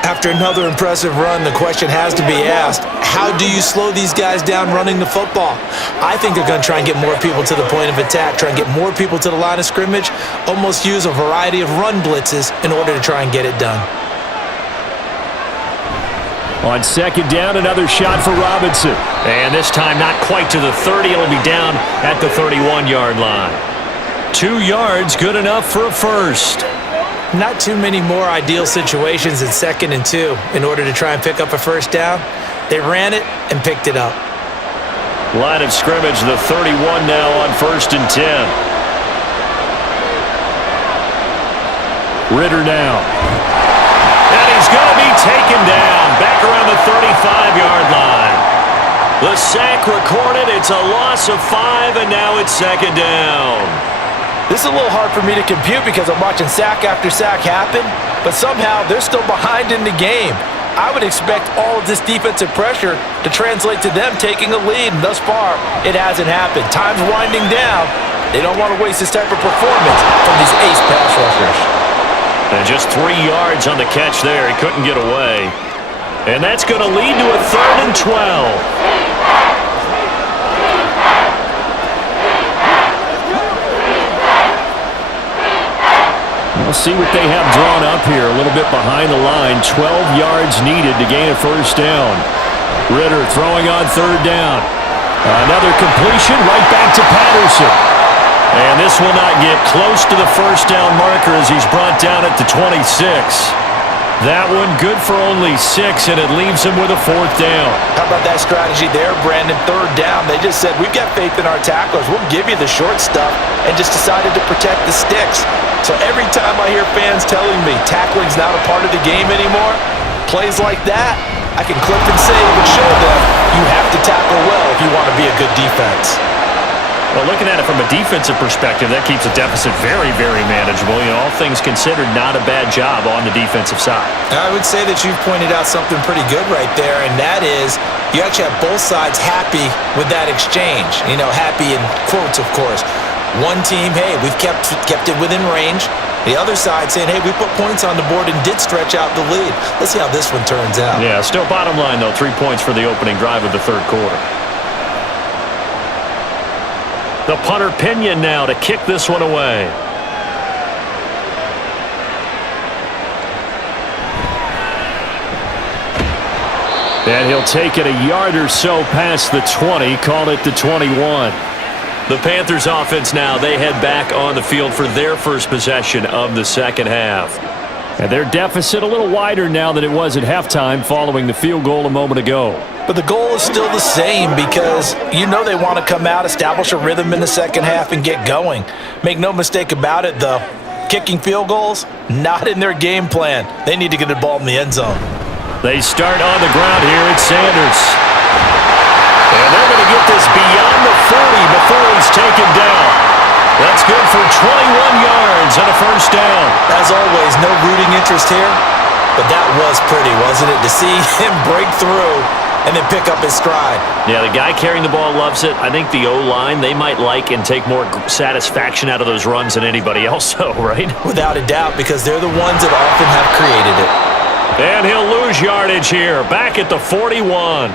After another impressive run, the question has to be asked, how do you slow these guys down running the football? I think they're going to try and get more people to the point of attack, try and get more people to the line of scrimmage, almost use a variety of run blitzes in order to try and get it done. On 2nd down, another shot for Robinson. And this time not quite to the 30. It'll be down at the 31-yard line. 2 yards, good enough for a first. Not too many more ideal situations in 2nd and 2 in order to try and pick up a first down. They ran it and picked it up. Line of scrimmage, the 31 now on 1st and 10. Ritter now. And he's going to be taken down back around the 35-yard line. The sack recorded. It's a loss of 5, and now it's 2nd down. This is a little hard for me to compute because I'm watching sack after sack happen, but somehow they're still behind in the game. I would expect all of this defensive pressure to translate to them taking a lead, and thus far, it hasn't happened. Time's winding down. They don't want to waste this type of performance from these ace pass rushers. And just 3 yards on the catch there. He couldn't get away. And that's going to lead to a 3rd and 12. We'll see what they have drawn up here. A little bit behind the line. 12 yards needed to gain a first down. Ritter throwing on 3rd down. Another completion right back to Patterson. And this will not get close to the first down marker as he's brought down at the 26. That one good for only 6, and it leaves him with a 4th down. How about that strategy there, Brandon? 3rd down. They just said, we've got faith in our tacklers. We'll give you the short stuff, and just decided to protect the sticks. So every time I hear fans telling me tackling's not a part of the game anymore, plays like that, I can clip and save and show them you have to tackle well if you want to be a good defense. Well, looking at it from a defensive perspective, that keeps a deficit very, very manageable. You know, all things considered, not a bad job on the defensive side. I would say that you've pointed out something pretty good right there, and that is you actually have both sides happy with that exchange. You know, happy in quotes, of course. One team, hey, we've kept it within range. The other side saying, hey, we put points on the board and did stretch out the lead. Let's see how this one turns out. Yeah, still bottom line, though, 3 points for the opening drive of the 3rd quarter. The punter Pinion now to kick this one away. And he'll take it a yard or so past the 20, call it the 21. The Panthers offense now, they head back on the field for their first possession of the 2nd half. And their deficit a little wider now than it was at halftime following the field goal a moment ago. But the goal is still the same because you know they want to come out, establish a rhythm in the 2nd half, and get going. Make no mistake about it, though. Kicking field goals, not in their game plan. They need to get the ball in the end zone. They start on the ground here. It's Sanders. And they're going to get this beyond the 40 before he's taken down. That's good for 21 yards and a first down. As always, no rooting interest here, but that was pretty, wasn't it? To see him break through and then pick up his stride. Yeah, the guy carrying the ball loves it. I think the O-line, they might like and take more satisfaction out of those runs than anybody else, though, right? Without a doubt, because they're the ones that often have created it. And he'll lose yardage here, back at the 41.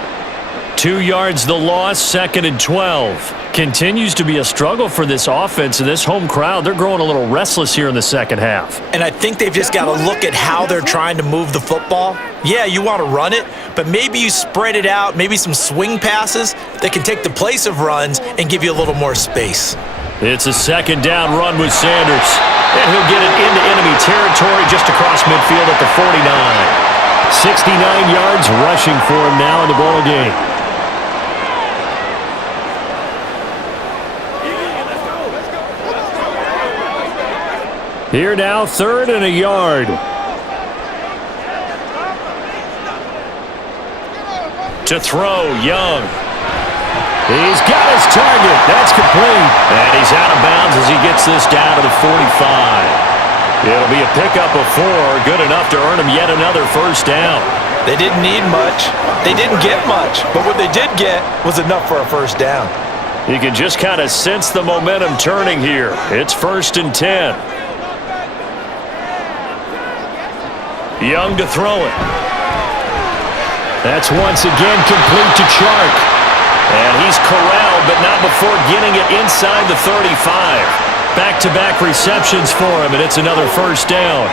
2 yards the loss, 2nd and 12. Continues to be a struggle for this offense and this home crowd. They're growing a little restless here in the 2nd half. And I think they've just got to look at how they're trying to move the football. Yeah, you want to run it, but maybe you spread it out, maybe some swing passes that can take the place of runs and give you a little more space. It's a 2nd down run with Sanders. And he'll get it into enemy territory just across midfield at the 49. 69 yards rushing for him now in the ball game. Here now, 3rd and a yard. To throw, Young. He's got his target. That's complete. And he's out of bounds as he gets this down to the 45. It'll be a pickup of 4, good enough to earn him yet another first down. They didn't need much. They didn't get much. But what they did get was enough for a first down. You can just kind of sense the momentum turning here. It's 1st and 10. Young to throw it. That's once again complete to Chark. And he's corralled, but not before getting it inside the 35. Back-to-back receptions for him, and it's another first down.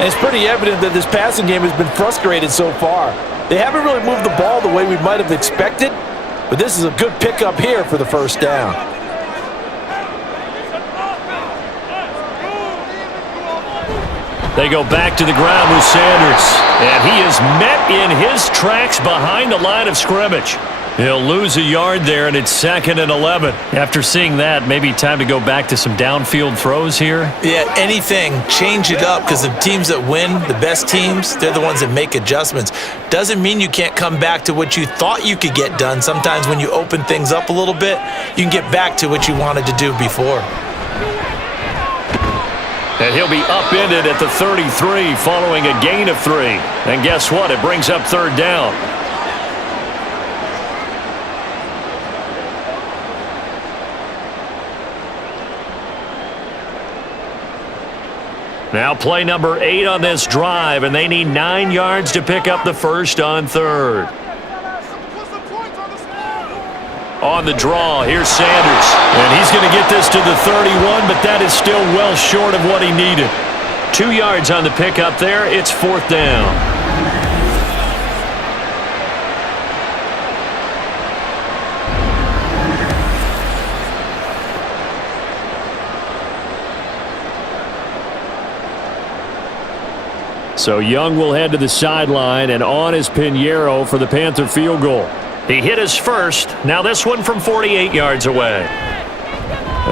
And it's pretty evident that this passing game has been frustrated so far. They haven't really moved the ball the way we might have expected, but this is a good pickup here for the first down. They go back to the ground with Sanders, and he is met in his tracks behind the line of scrimmage. He'll lose a yard there, and it's 2nd and 11. After seeing that, maybe time to go back to some downfield throws here? Yeah, anything. Change it up, because the teams that win, the best teams, they're the ones that make adjustments. Doesn't mean you can't come back to what you thought you could get done. Sometimes when you open things up a little bit, you can get back to what you wanted to do before. And he'll be upended at the 33 following a gain of 3. And guess what? It brings up 3rd down. Now play number 8 on this drive, and they need 9 yards to pick up the first on 3rd. On the draw, here's Sanders. And he's going to get this to the 31, but that is still well short of what he needed. 2 yards on the pickup there. It's 4th down. So Young will head to the sideline, and on is Pinheiro for the Panther field goal. He hit his first. Now this one from 48 yards away.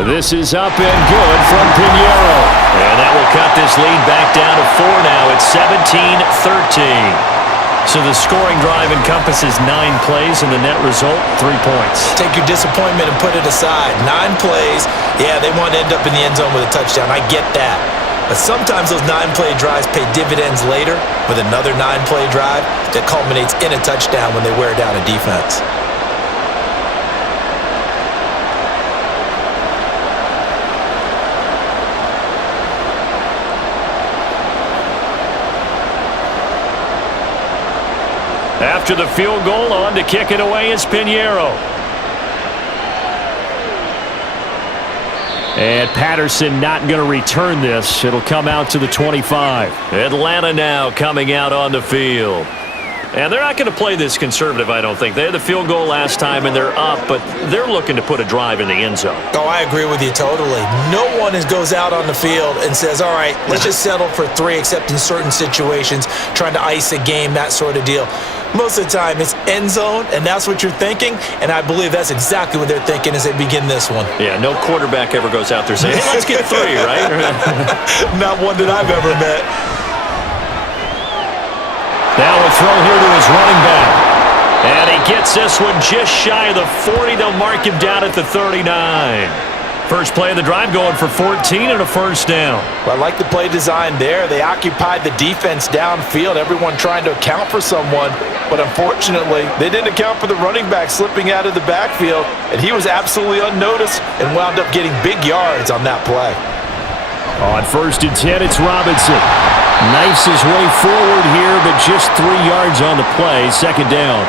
This is up and good from Pinheiro. And that will cut this lead back down to 4 now. It's 17-13. So the scoring drive encompasses 9 plays, and the net result, 3 points. Take your disappointment and put it aside. 9 plays. Yeah, they want to end up in the end zone with a touchdown. I get that. But sometimes those 9-play drives pay dividends later with another 9-play drive that culminates in a touchdown when they wear down a defense. After the field goal, on to kick it away is Pinheiro. And Patterson not going to return this. It'll come out to the 25. Atlanta now coming out on the field. And they're not going to play this conservative, I don't think. They had the field goal last time, and they're up, but they're looking to put a drive in the end zone. Oh, I agree with you totally. No one goes out on the field and says, all right, let's just settle for 3, except in certain situations, trying to ice a game, that sort of deal. Most of the time, it's end zone, and that's what you're thinking, and I believe that's exactly what they're thinking as they begin this one. Yeah, no quarterback ever goes out there saying, hey, let's get 3, right? Not one that I've ever met. Now a throw here to his running back. And he gets this one just shy of the 40. They'll mark him down at the 39. First play of the drive going for 14 and a first down. Well, I like the play design there. They occupied the defense downfield, everyone trying to account for someone. But unfortunately, they didn't account for the running back slipping out of the backfield. And he was absolutely unnoticed and wound up getting big yards on that play. On 1st and 10, it's Robinson. Knifes his way forward here, but just 3 yards on the play. 2nd down.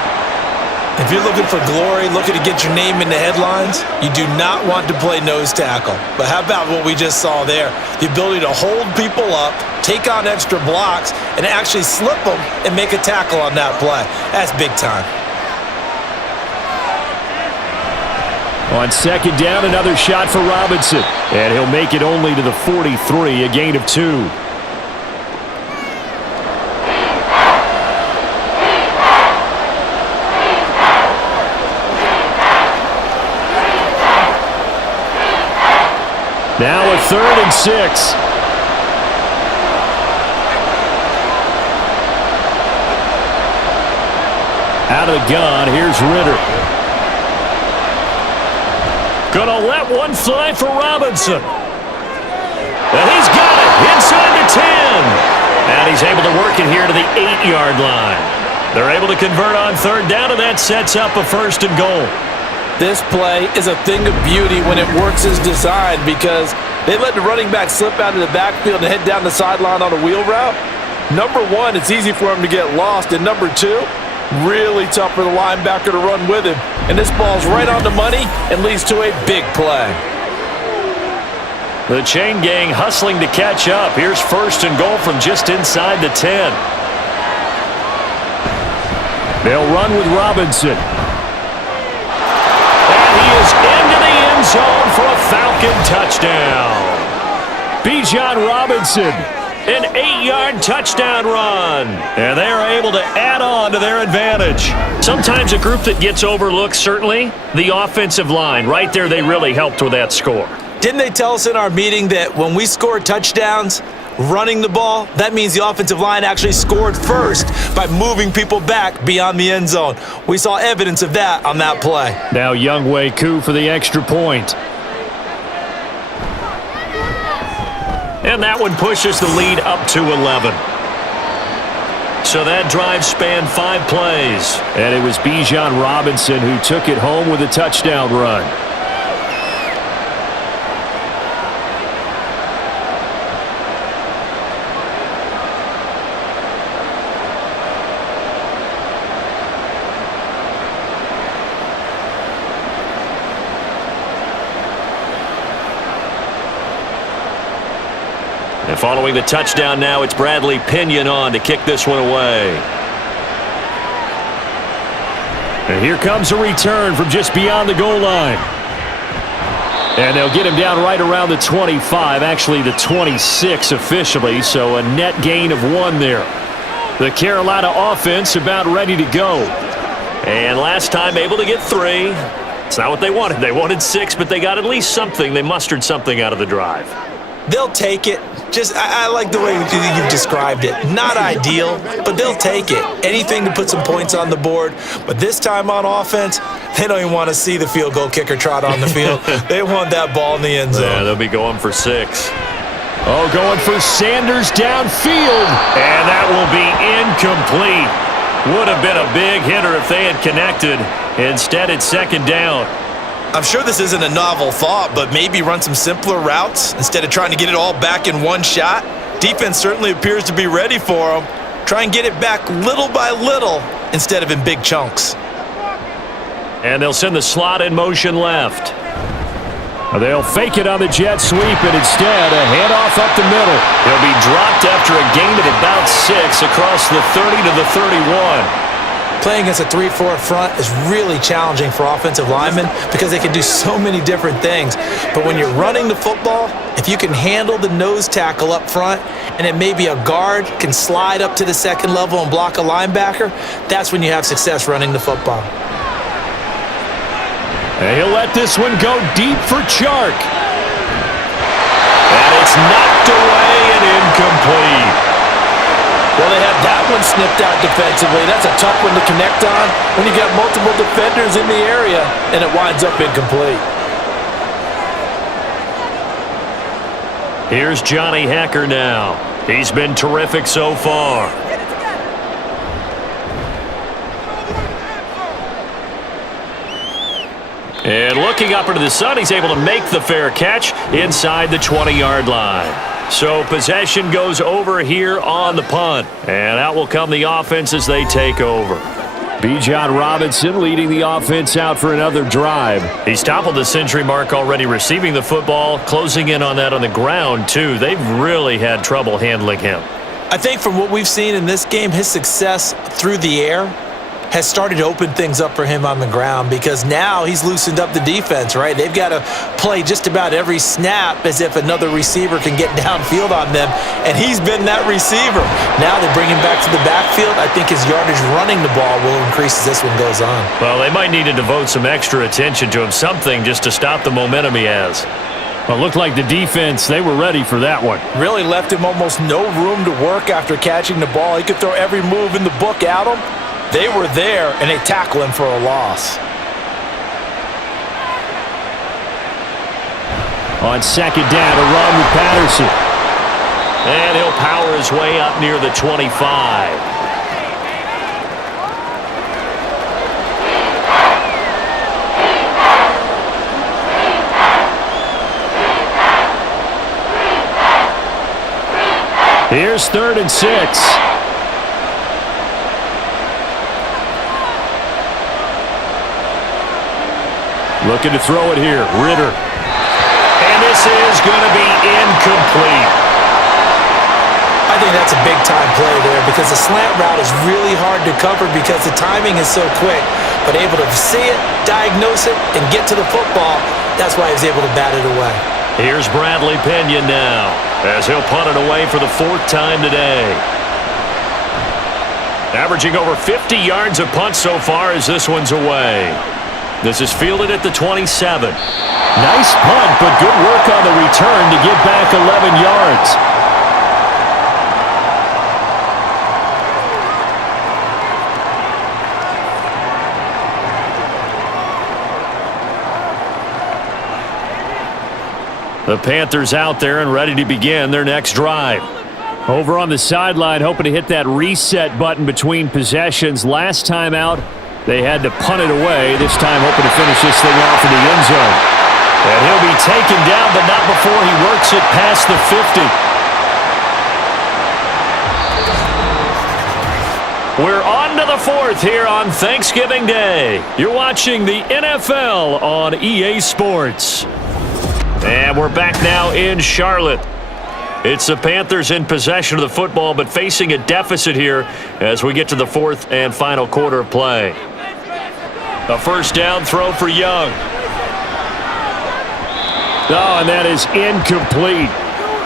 If you're looking for glory, looking to get your name in the headlines, you do not want to play nose tackle. But how about what we just saw there? The ability to hold people up, take on extra blocks, and actually slip them and make a tackle on that play. That's big time. On 2nd down, another shot for Robinson. And he'll make it only to the 43, a gain of 2. Now a 3rd and 6. Out of the gun, here's Ritter. Gonna let one fly for Robinson. And he's got it inside the 10. And he's able to work it here to the 8-yard line. They're able to convert on third down, and that sets up a 1st and goal. This play is a thing of beauty when it works as designed because they let the running back slip out of the backfield and head down the sideline on a wheel route. Number one, it's easy for him to get lost. And number two, really tough for the linebacker to run with him. And this ball's right on the money and leads to a big play. The chain gang hustling to catch up. Here's 1st and goal from just inside the 10. They'll run with Robinson. And he is into the end zone for a Falcon touchdown. Bijan Robinson, an 8-yard touchdown run. And they are able to add on to their advantage. Sometimes a group that gets overlooked, certainly, the offensive line. Right there, they really helped with that score. Didn't they tell us in our meeting that when we score touchdowns running the ball, that means the offensive line actually scored first by moving people back beyond the end zone? We saw evidence of that on that play. Now Younghoe Koo for the extra point. And that one pushes the lead up to 11. So that drive spanned 5 plays. And it was Bijan Robinson who took it home with a touchdown run. And following the touchdown now, it's Bradley Pinion on to kick this one away. And here comes a return from just beyond the goal line. And they'll get him down right around the 25, actually the 26 officially, so a net gain of 1 there. The Carolina offense about ready to go. And last time able to get 3. It's not what they wanted. They wanted 6, but they got at least something. They mustered something out of the drive. They'll take it. I like the way you've described it. Not ideal, but they'll take it. Anything to put some points on the board. But this time on offense, they don't even want to see the field goal kicker trot on the field. They want that ball in the end zone. Yeah, they'll be going for 6. Oh, going for Sanders downfield. And that will be incomplete. Would have been a big hitter if they had connected. Instead, it's 2nd down. I'm sure this isn't a novel thought, but maybe run some simpler routes instead of trying to get it all back in one shot. Defense certainly appears to be ready for them. Try and get it back little by little instead of in big chunks. And they'll send the slot in motion left. They'll fake it on the jet sweep, and instead a handoff up the middle. He'll be dropped after a gain of about 6 across the 30 to the 31. Playing against a 3-4 front is really challenging for offensive linemen because they can do so many different things. But when you're running the football, if you can handle the nose tackle up front and then maybe a guard can slide up to the 2nd level and block a linebacker, that's when you have success running the football. And he'll let this one go deep for Chark. And it's knocked away and incomplete. Well, they have that one snipped out defensively. That's a tough one to connect on when you got multiple defenders in the area, and it winds up incomplete. Here's Johnny Hekker now. He's been terrific so far. And looking up into the sun, he's able to make the fair catch inside the 20-yard line. So possession goes over here on the punt. And out will come the offense as they take over. Bijan Robinson leading the offense out for another drive. He's toppled the century mark already receiving the football, closing in on that on the ground, too. They've really had trouble handling him. I think from what we've seen in this game, his success through the air has started to open things up for him on the ground because now he's loosened up the defense, right? They've got to play just about every snap as if another receiver can get downfield on them, and he's been that receiver. Now they bring him back to the backfield. I think his yardage running the ball will increase as this one goes on. Well, they might need to devote some extra attention to him, something just to stop the momentum he has. Well, it looked like the defense, they were ready for that one. Really left him almost no room to work after catching the ball. He could throw every move in the book at him. They were there, and they tackle him for a loss. On 2nd down, a run with Patterson. And he'll power his way up near the 25. Here's 3rd and 6. Looking to throw it here. Ritter. And this is going to be incomplete. I think that's a big-time play there because the slant route is really hard to cover because the timing is so quick. But able to see it, diagnose it, and get to the football, that's why he was able to bat it away. Here's Bradley Pinion now as he'll punt it away for the 4th time today. Averaging over 50 yards a punt so far as this one's away. This is fielded at the 27. Nice punt, but good work on the return to get back 11 yards. The Panthers out there and ready to begin their next drive. Over on the sideline, hoping to hit that reset button between possessions. Last time out, they had to punt it away. This time, hoping to finish this thing off in the end zone. And he'll be taken down, but not before he works it past the 50. We're on to the 4th here on Thanksgiving Day. You're watching the NFL on EA Sports. And we're back now in Charlotte. It's the Panthers in possession of the football, but facing a deficit here as we get to the 4th and final quarter of play. A 1st down throw for Young. Oh, and that is incomplete.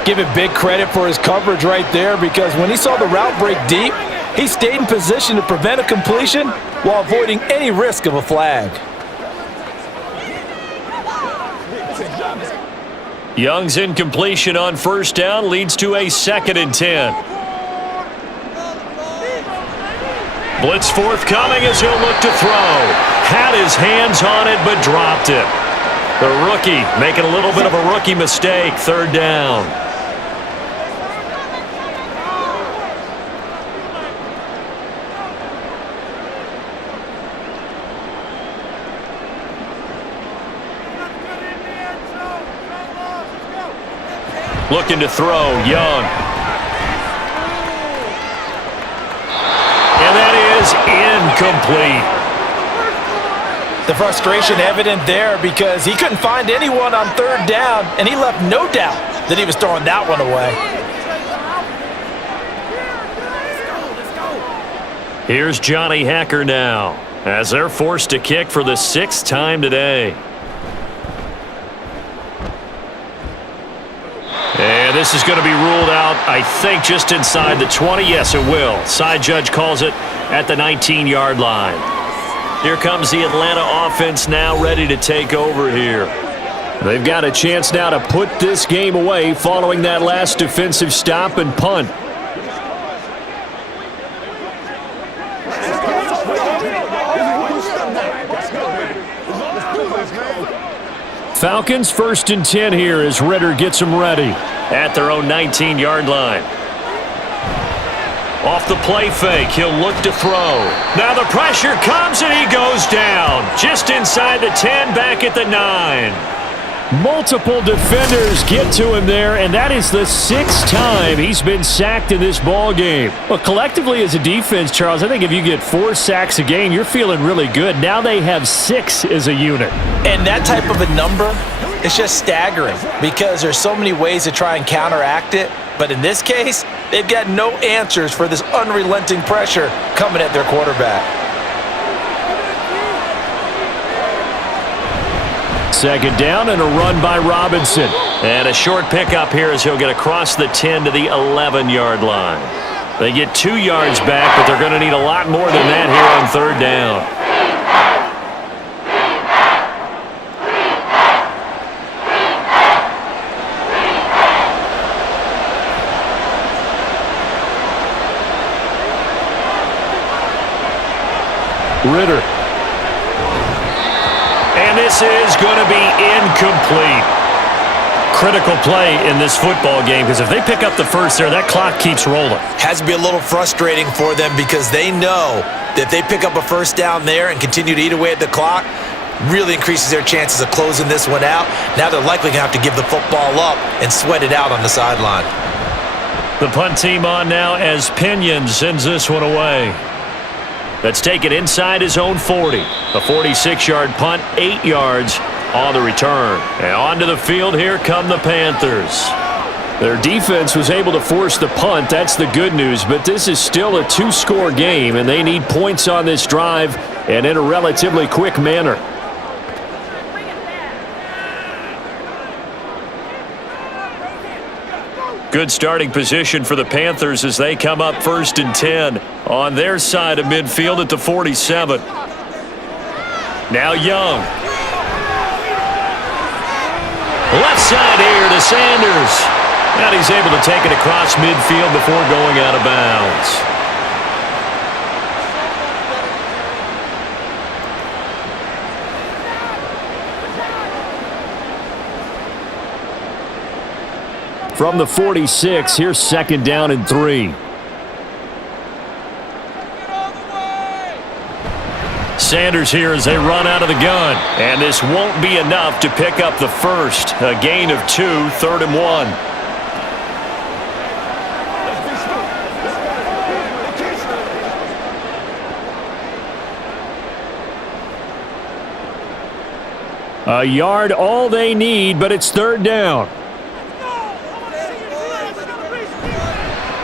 Give it big credit for his coverage right there because when he saw the route break deep, he stayed in position to prevent a completion while avoiding any risk of a flag. Young's incompletion on 1st down leads to a 2nd and 10. Blitz forthcoming as he'll look to throw. Had his hands on it but dropped it. The rookie making a little bit of a rookie mistake. 3rd down. Looking to throw, Young. And that is incomplete. The frustration evident there because he couldn't find anyone on 3rd down, and he left no doubt that he was throwing that one away. Here's Johnny Hacker now as they're forced to kick for the 6th time today. And this is going to be ruled out, I think, just inside the 20. Yes, it will. Side judge calls it at the 19-yard line. Here comes the Atlanta offense now ready to take over here. They've got a chance now to put this game away following that last defensive stop and punt. Falcons 1st and 10 here as Ritter gets them ready at their own 19-yard line. Off the play fake, he'll look to throw. Now the pressure comes and he goes down. Just inside the 10, back at the 9. Multiple defenders get to him there, and that is the 6th time he's been sacked in this ball game. Well, collectively as a defense, Charles, I think if you get 4 sacks a game, you're feeling really good. Now they have 6 as a unit. And that type of a number is just staggering because there's so many ways to try and counteract it. But in this case, they've got no answers for this unrelenting pressure coming at their quarterback. 2nd down and a run by Robinson. And a short pickup here as he'll get across the 10 to the 11-yard line. They get 2 yards back, but they're going to need a lot more than that here on 3rd down. Ritter. And this is going to be incomplete. Critical play in this football game because if they pick up the 1st there, that clock keeps rolling. Has to be a little frustrating for them because they know that if they pick up a 1st down there and continue to eat away at the clock, really increases their chances of closing this one out. Now they're likely going to have to give the football up and sweat it out on the sideline. The punt team on now as Pinion sends this one away. That's taken inside his own 40. A 46-yard punt, 8 yards on the return. And onto the field, here come the Panthers. Their defense was able to force the punt. That's the good news. But this is still a 2-score game, and they need points on this drive and in a relatively quick manner. Good starting position for the Panthers as they come up 1st and 10 on their side of midfield at the 47. Now Young. Left side here to Sanders. And he's able to take it across midfield before going out of bounds. From the 46, here's 2nd down and 3. Sanders here as they run out of the gun. And this won't be enough to pick up the first. A gain of 2, 3rd and 1. A yard all they need, but it's 3rd down.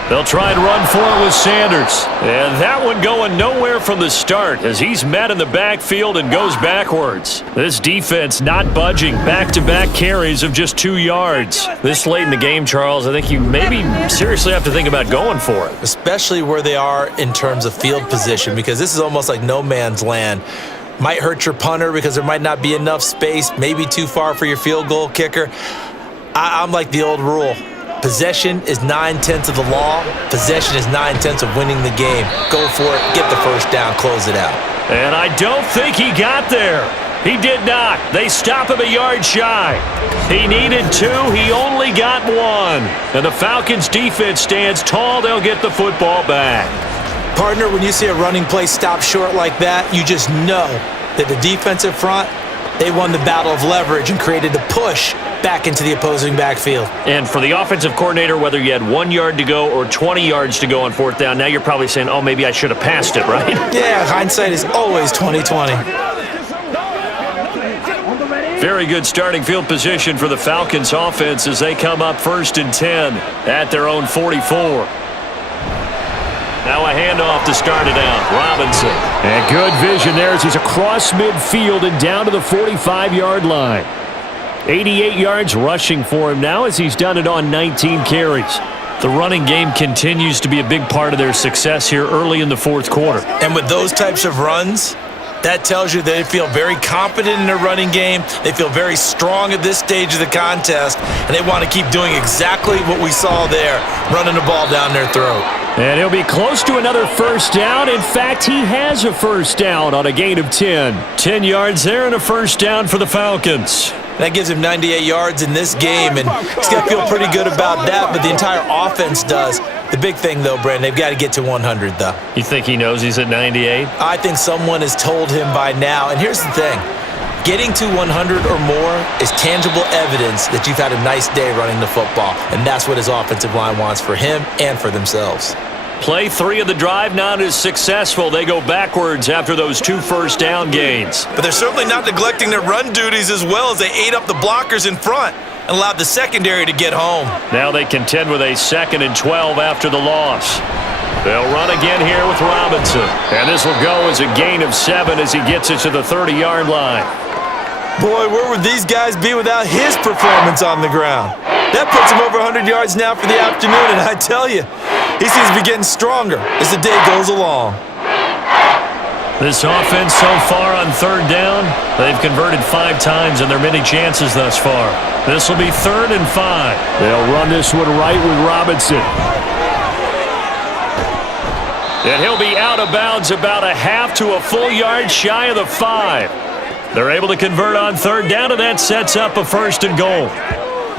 They'll try and run for it with Sanders. And that one going nowhere from the start as he's met in the backfield and goes backwards. This defense not budging. Back-to-back carries of just 2 yards. This late in the game, Charles, I think you maybe seriously have to think about going for it. Especially where they are in terms of field position, because this is almost like no man's land. Might hurt your punter because there might not be enough space, maybe too far for your field goal kicker. I'm like the old rule. Possession is 9/10 of the law. Possession is 9/10 of winning the game. Go for it. Get the first down. Close it out. And I don't think he got there. He did not. They stop him a yard shy. He needed 2. He only got 1. And the Falcons defense stands tall. They'll get the football back. Partner, when you see a running play stop short like that, you just know that the defensive front, they won the battle of leverage and created the push back into the opposing backfield. And for the offensive coordinator, whether you had 1 yard to go or 20 yards to go on 4th down, now you're probably saying, oh, maybe I should have passed it, right? Yeah, hindsight is always 20/20. Very good starting field position for the Falcons offense as they come up 1st and 10 at their own 44. Now a handoff to start it out. Robinson. And good vision there as he's across midfield and down to the 45-yard line. 88 yards rushing for him now as he's done it on 19 carries. The running game continues to be a big part of their success here early in the 4th quarter. And with those types of runs, that tells you they feel very confident in their running game. They feel very strong at this stage of the contest, and they want to keep doing exactly what we saw there, running the ball down their throat. And he'll be close to another first down. In fact, he has a first down on a gain of 10. 10 yards there and a first down for the Falcons. That gives him 98 yards in this game, and he's going to feel pretty good about that, but the entire offense does. The big thing, though, Brandon, they've got to get to 100, though. You think he knows he's at 98? I think someone has told him by now, and here's the thing. Getting to 100 or more is tangible evidence that you've had a nice day running the football, and that's what his offensive line wants for him and for themselves. Play 3 of the drive not as successful. They go backwards after those 2 first down gains. But they're certainly not neglecting their run duties as well as they ate up the blockers in front and allowed the secondary to get home. Now they contend with a 2nd and 12 after the loss. They'll run again here with Robinson. And this will go as a gain of 7 as he gets it to the 30-yard line. Boy, where would these guys be without his performance on the ground? That puts him over 100 yards now for the afternoon, and I tell you, he seems to be getting stronger as the day goes along. This offense so far on 3rd down, they've converted 5 times in their many chances thus far. This will be 3rd and 5. They'll run this one right with Robinson. And he'll be out of bounds about a half to a full yard shy of the 5. They're able to convert on 3rd down, and that sets up a 1st and goal.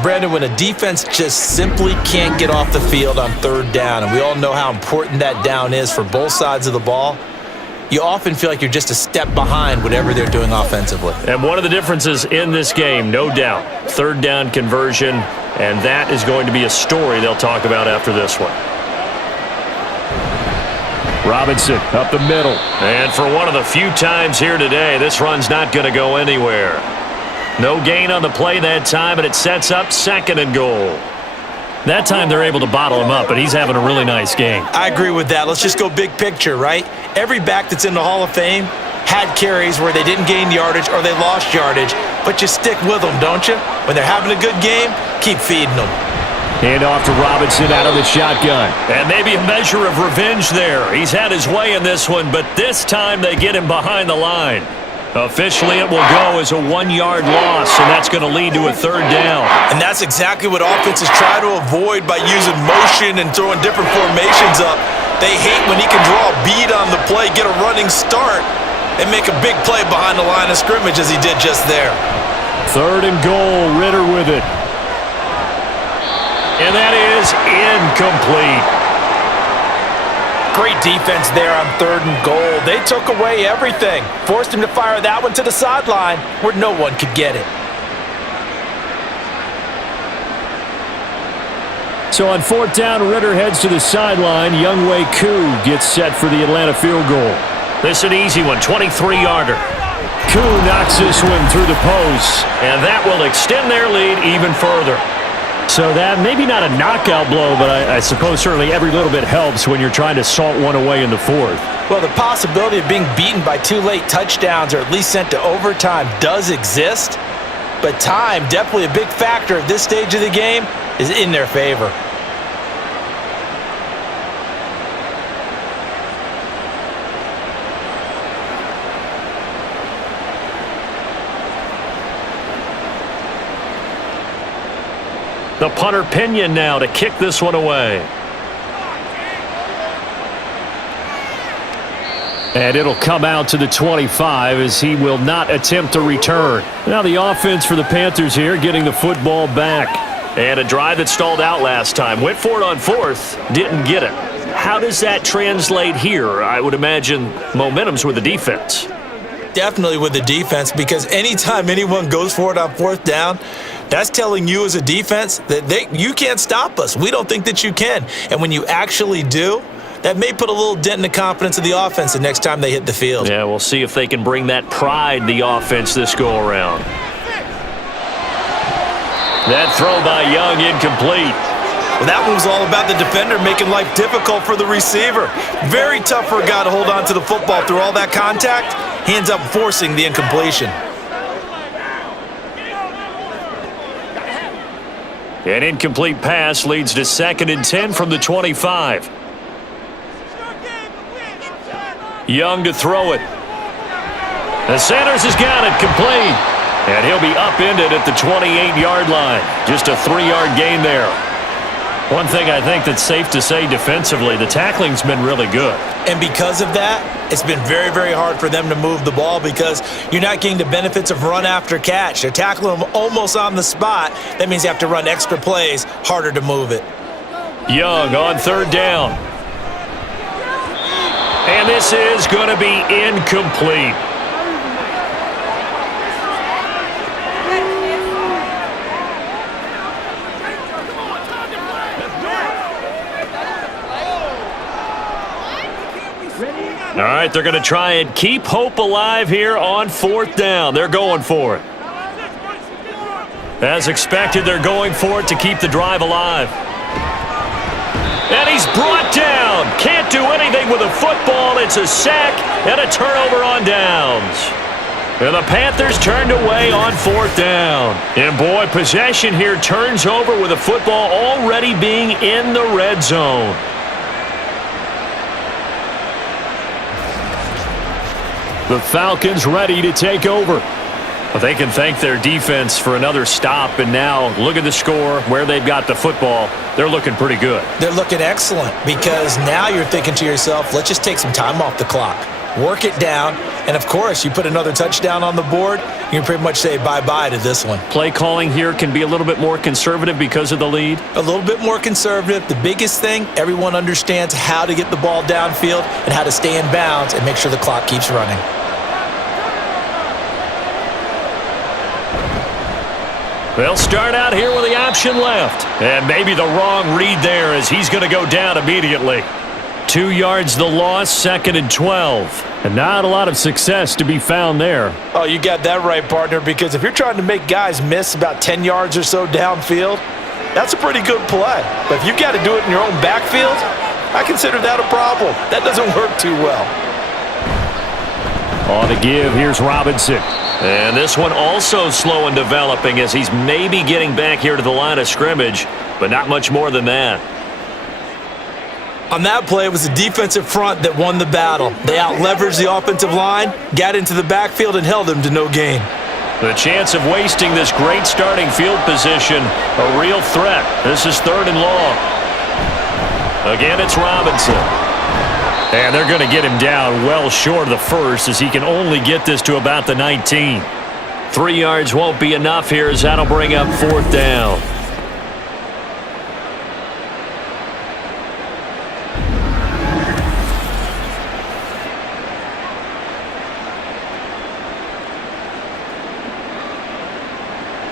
Brandon, when a defense just simply can't get off the field on 3rd down, and we all know how important that down is for both sides of the ball, you often feel like you're just a step behind whatever they're doing offensively. And one of the differences in this game, no doubt, 3rd down conversion And that is going to be a story they'll talk about after this one. Robinson up the middle. And for one of the few times here today, this run's not going to go anywhere. No gain on the play that time, and it sets up 2nd and goal. That time they're able to bottle him up, but he's having a really nice game. I agree with that. Let's just go big picture, right? Every back that's in the Hall of Fame had carries where they didn't gain yardage or they lost yardage, but you stick with them, don't you? When they're having a good game, keep feeding them. Hand off to Robinson out of the shotgun. And maybe a measure of revenge there. He's had his way in this one, but this time they get him behind the line. Officially, it will go as a 1-yard loss, and that's going to lead to a 3rd down. And that's exactly what offenses try to avoid by using motion and throwing different formations up. They hate when he can draw a bead on the play, get a running start, and make a big play behind the line of scrimmage as he did just there. 3rd and goal, Ritter with it. And that is incomplete. Great defense there on 3rd and goal. They took away everything. Forced him to fire that one to the sideline where no one could get it. So on 4th down, Ritter heads to the sideline. Younghoe Koo gets set for the Atlanta field goal. This is an easy one, 23-yarder. Koo knocks this one through the post. And that will extend their lead even further. So that, maybe not a knockout blow, but I suppose certainly every little bit helps when you're trying to salt one away in the 4th. Well, the possibility of being beaten by 2 late touchdowns or at least sent to overtime does exist, but time, definitely a big factor at this stage of the game, is in their favor. The punter Pinion now to kick this one away. And it'll come out to the 25 as he will not attempt to return. Now the offense for the Panthers here getting the football back. And a drive that stalled out last time. Went for it on 4th, didn't get it. How does that translate here? I would imagine momentum's with the defense. Definitely with the defense, because anytime anyone goes for it on 4th down, that's telling you as a defense that you can't stop us. We don't think that you can. And when you actually do, that may put a little dent in the confidence of the offense the next time they hit the field. Yeah, we'll see if they can bring that pride the offense this go-around. That throw by Young incomplete. Well, that one was all about the defender making life difficult for the receiver. Very tough for a guy to hold on to the football through all that contact. He ends up forcing the incompletion. An incomplete pass leads to 2nd and 10 from the 25. Young to throw it. The Sanders has got it complete. And he'll be upended at the 28-yard line. Just a 3-yard gain there. One thing I think that's safe to say defensively, the tackling's been really good. And because of that, it's been very, very hard for them to move the ball because you're not getting the benefits of run after catch. They're tackling them almost on the spot. That means you have to run extra plays, harder to move it. Young on 3rd down. And this is going to be incomplete. All right, they're going to try and keep hope alive here on 4th down. They're going for it. As expected, they're going for it to keep the drive alive. And he's brought down. Can't do anything with a football. It's a sack and a turnover on downs. And the Panthers turned away on 4th down. And boy, possession here turns over with the football already being in the red zone. The Falcons ready to take over. But they can thank their defense for another stop. And now look at the score, where they've got the football. They're looking pretty good. They're looking excellent because now you're thinking to yourself, let's just take some time off the clock. Work it down. And, of course, you put another touchdown on the board, you can pretty much say bye-bye to this one. Play calling here can be a little bit more conservative because of the lead. A little bit more conservative. The biggest thing, everyone understands how to get the ball downfield and how to stay in bounds and make sure the clock keeps running. They'll start out here with the option left. And maybe the wrong read there as he's going to go down immediately. 2 yards the loss, 2nd and 12. And not a lot of success to be found there. Oh, you got that right, partner, because if you're trying to make guys miss about 10 yards or so downfield, that's a pretty good play. But if you got to do it in your own backfield, I consider that a problem. That doesn't work too well. On the give, here's Robinson. And this one also slow in developing as he's maybe getting back here to the line of scrimmage, but not much more than that. On that play, it was the defensive front that won the battle. They out-leveraged the offensive line, got into the backfield, and held them to no gain. The chance of wasting this great starting field position, a real threat. This is 3rd and long. Again, it's Robinson. And they're going to get him down well short of the first as he can only get this to about the 19. 3 yards won't be enough here as that'll bring up 4th down.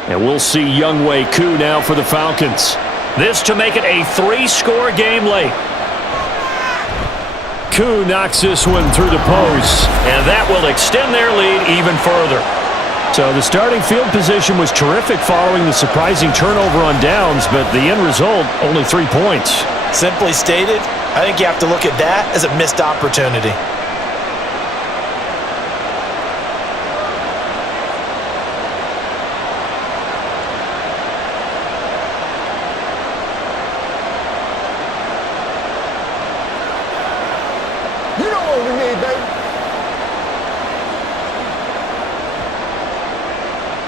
And we'll see Younghoe Koo now for the Falcons. This to make it a 3-score game late. Koo knocks this one through the post, and that will extend their lead even further. So the starting field position was terrific following the surprising turnover on downs, but the end result, only 3 points. Simply stated, I think you have to look at that as a missed opportunity.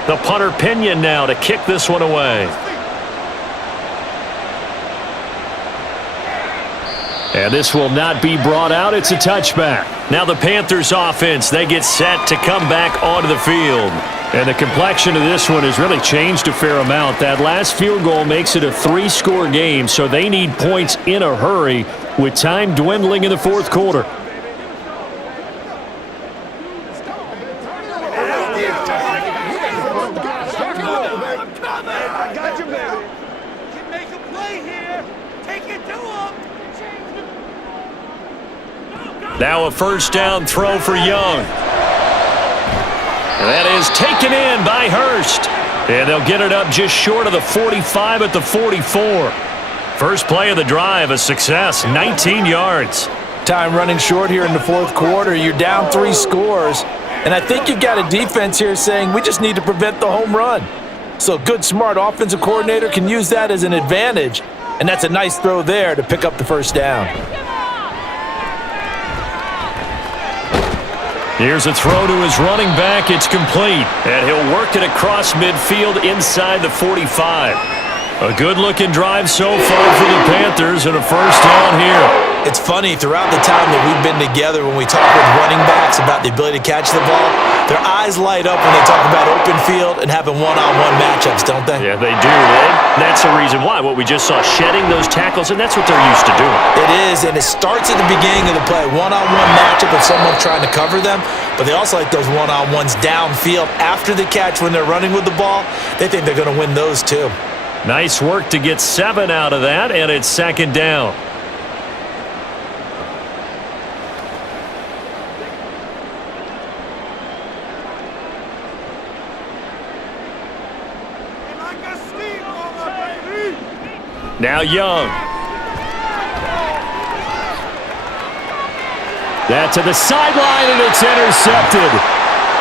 The punter Pinion now to kick this one away. And this will not be brought out. It's a touchback. Now the Panthers offense, they get set to come back onto the field. And the complexion of this one has really changed a fair amount. That last field goal makes it a 3-score game, so they need points in a hurry with time dwindling in the 4th quarter. Now a 1st down throw for Young. And that is taken in by Hurst. And they'll get it up just short of the 45 at the 44. First play of the drive, a success, 19 yards. Time running short here in the 4th quarter. You're down 3 scores. And I think you've got a defense here saying we just need to prevent the home run. So a good, smart offensive coordinator can use that as an advantage. And that's a nice throw there to pick up the 1st down. Here's a throw to his running back. It's complete. And he'll work it across midfield inside the 45. A good-looking drive so far for the Panthers and a 1st down here. It's funny, throughout the time that we've been together, when we talk with running backs about the ability to catch the ball, their eyes light up when they talk about open field and having one-on-one matchups, don't they? Yeah, they do. And that's the reason why. What we just saw, shedding those tackles, and that's what they're used to doing. It is, and it starts at the beginning of the play. One-on-one matchup if someone's trying to cover them, but they also like those one-on-ones downfield after the catch when they're running with the ball. They think they're going to win those too. Nice work to get 7 out of that, and it's 2nd down. Now Young. That to the sideline, and it's intercepted.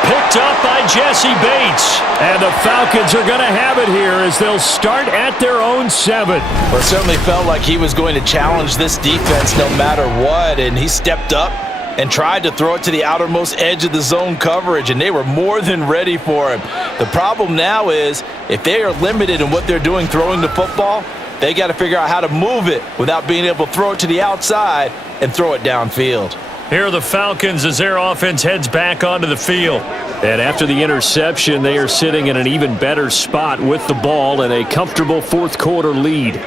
Picked up by Jesse Bates. And the Falcons are going to have it here as they'll start at their own 7. Well, it certainly felt like he was going to challenge this defense no matter what, and he stepped up and tried to throw it to the outermost edge of the zone coverage, and they were more than ready for him. The problem now is if they are limited in what they're doing throwing the football, they got to figure out how to move it without being able to throw it to the outside and throw it downfield. Here are the Falcons as their offense heads back onto the field. And after the interception, they are sitting in an even better spot with the ball and a comfortable 4th quarter lead.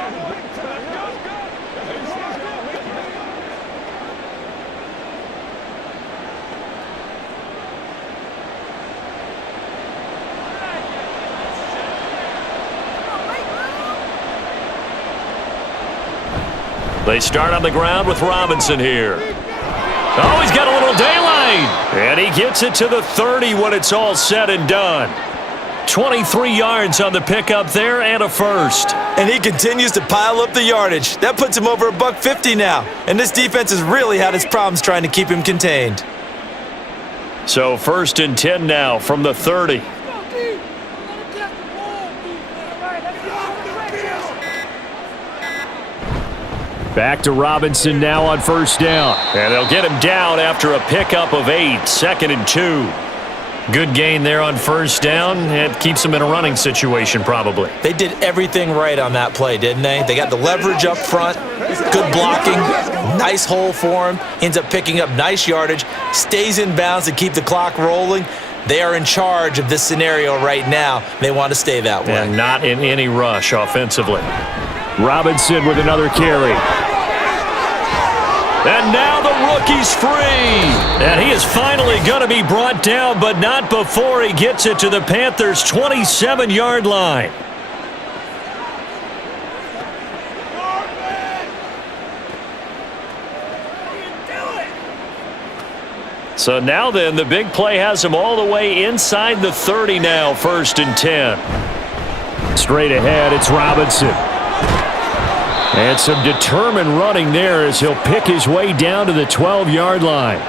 They start on the ground with Robinson here. Oh, he's got a little daylight. And he gets it to the 30 when it's all said and done. 23 yards on the pickup there and a first. And he continues to pile up the yardage. That puts him over $150 now. And this defense has really had its problems trying to keep him contained. So 1st and 10 now from the 30. Back to Robinson now on 1st down. And they'll get him down after a pickup of 8, 2nd and 2. Good gain there on 1st down. It keeps them in a running situation probably. They did everything right on that play, didn't they? They got the leverage up front, good blocking, nice hole for him, ends up picking up nice yardage, stays in bounds to keep the clock rolling. They are in charge of this scenario right now. They want to stay that way. And not in any rush offensively. Robinson with another carry. And now the rookie's free. And he is finally going to be brought down, but not before he gets it to the Panthers' 27-yard line. So now then, the big play has him all the way inside the 30 now, 1st and 10. Straight ahead, it's Robinson. And some determined running there as he'll pick his way down to the 12-yard line.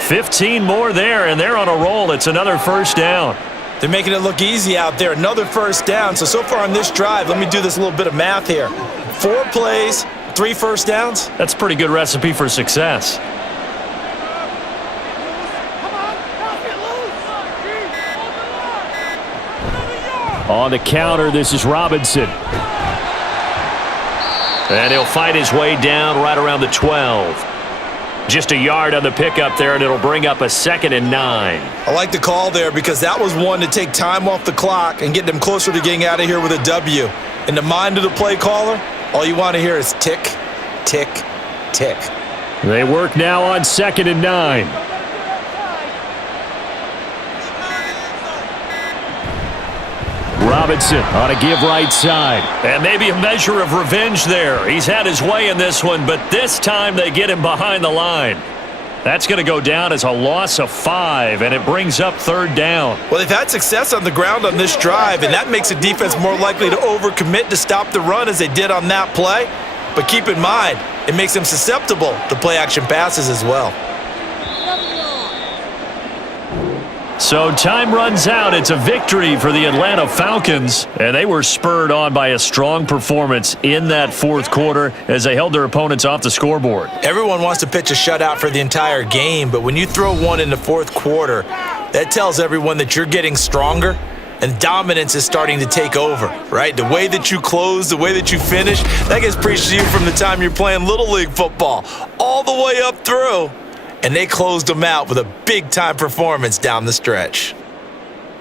15 more there, and they're on a roll. It's another 1st down. They're making it look easy out there. Another 1st down. So far on this drive, let me do this little bit of math here. 4 plays, 3 1st downs. That's a pretty good recipe for success. On the counter, this is Robinson. And he'll fight his way down right around the 12. Just a yard on the pickup there, and it'll bring up a 2nd and 9. I like the call there because that was one to take time off the clock and get them closer to getting out of here with a W. In the mind of the play caller, all you want to hear is tick, tick, tick. They work now on 2nd and 9. Robinson on a give right side. And maybe a measure of revenge there. He's had his way in this one, but this time they get him behind the line. That's going to go down as a loss of 5, and it brings up 3rd down. Well, they've had success on the ground on this drive, and that makes the defense more likely to overcommit to stop the run as they did on that play. But keep in mind, it makes them susceptible to play-action passes as well. So time runs out. It's a victory for the Atlanta Falcons, and they were spurred on by a strong performance in that 4th quarter as they held their opponents off the scoreboard. Everyone wants to pitch a shutout for the entire game, but when you throw one in the 4th quarter, that tells everyone that you're getting stronger and dominance is starting to take over, right? The way that you close, the way that you finish, that gets preached to you from the time you're playing Little League football all the way up through. And they closed them out with a big-time performance down the stretch.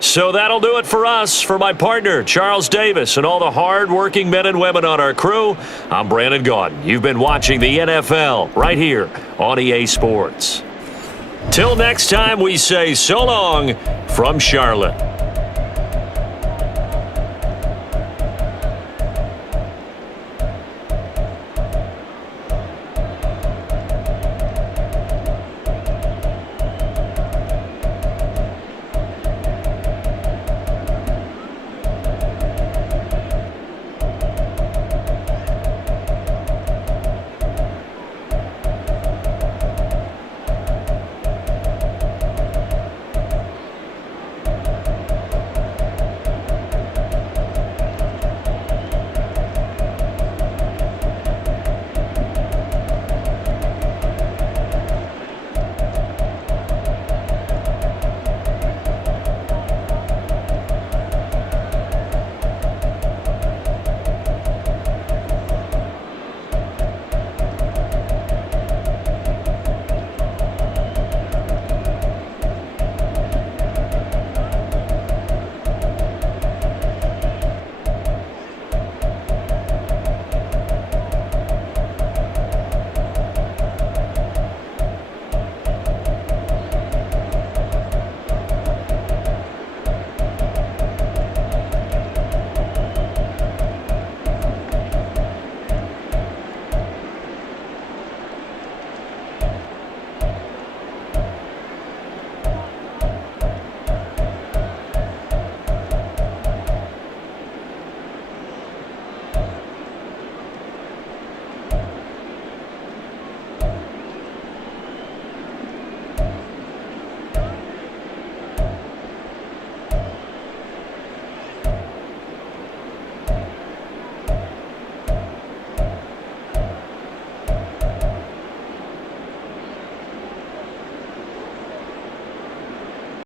So that'll do it for us. For my partner, Charles Davis, and all the hard-working men and women on our crew, I'm Brandon Gaudin. You've been watching the NFL right here on EA Sports. Till next time, we say so long from Charlotte.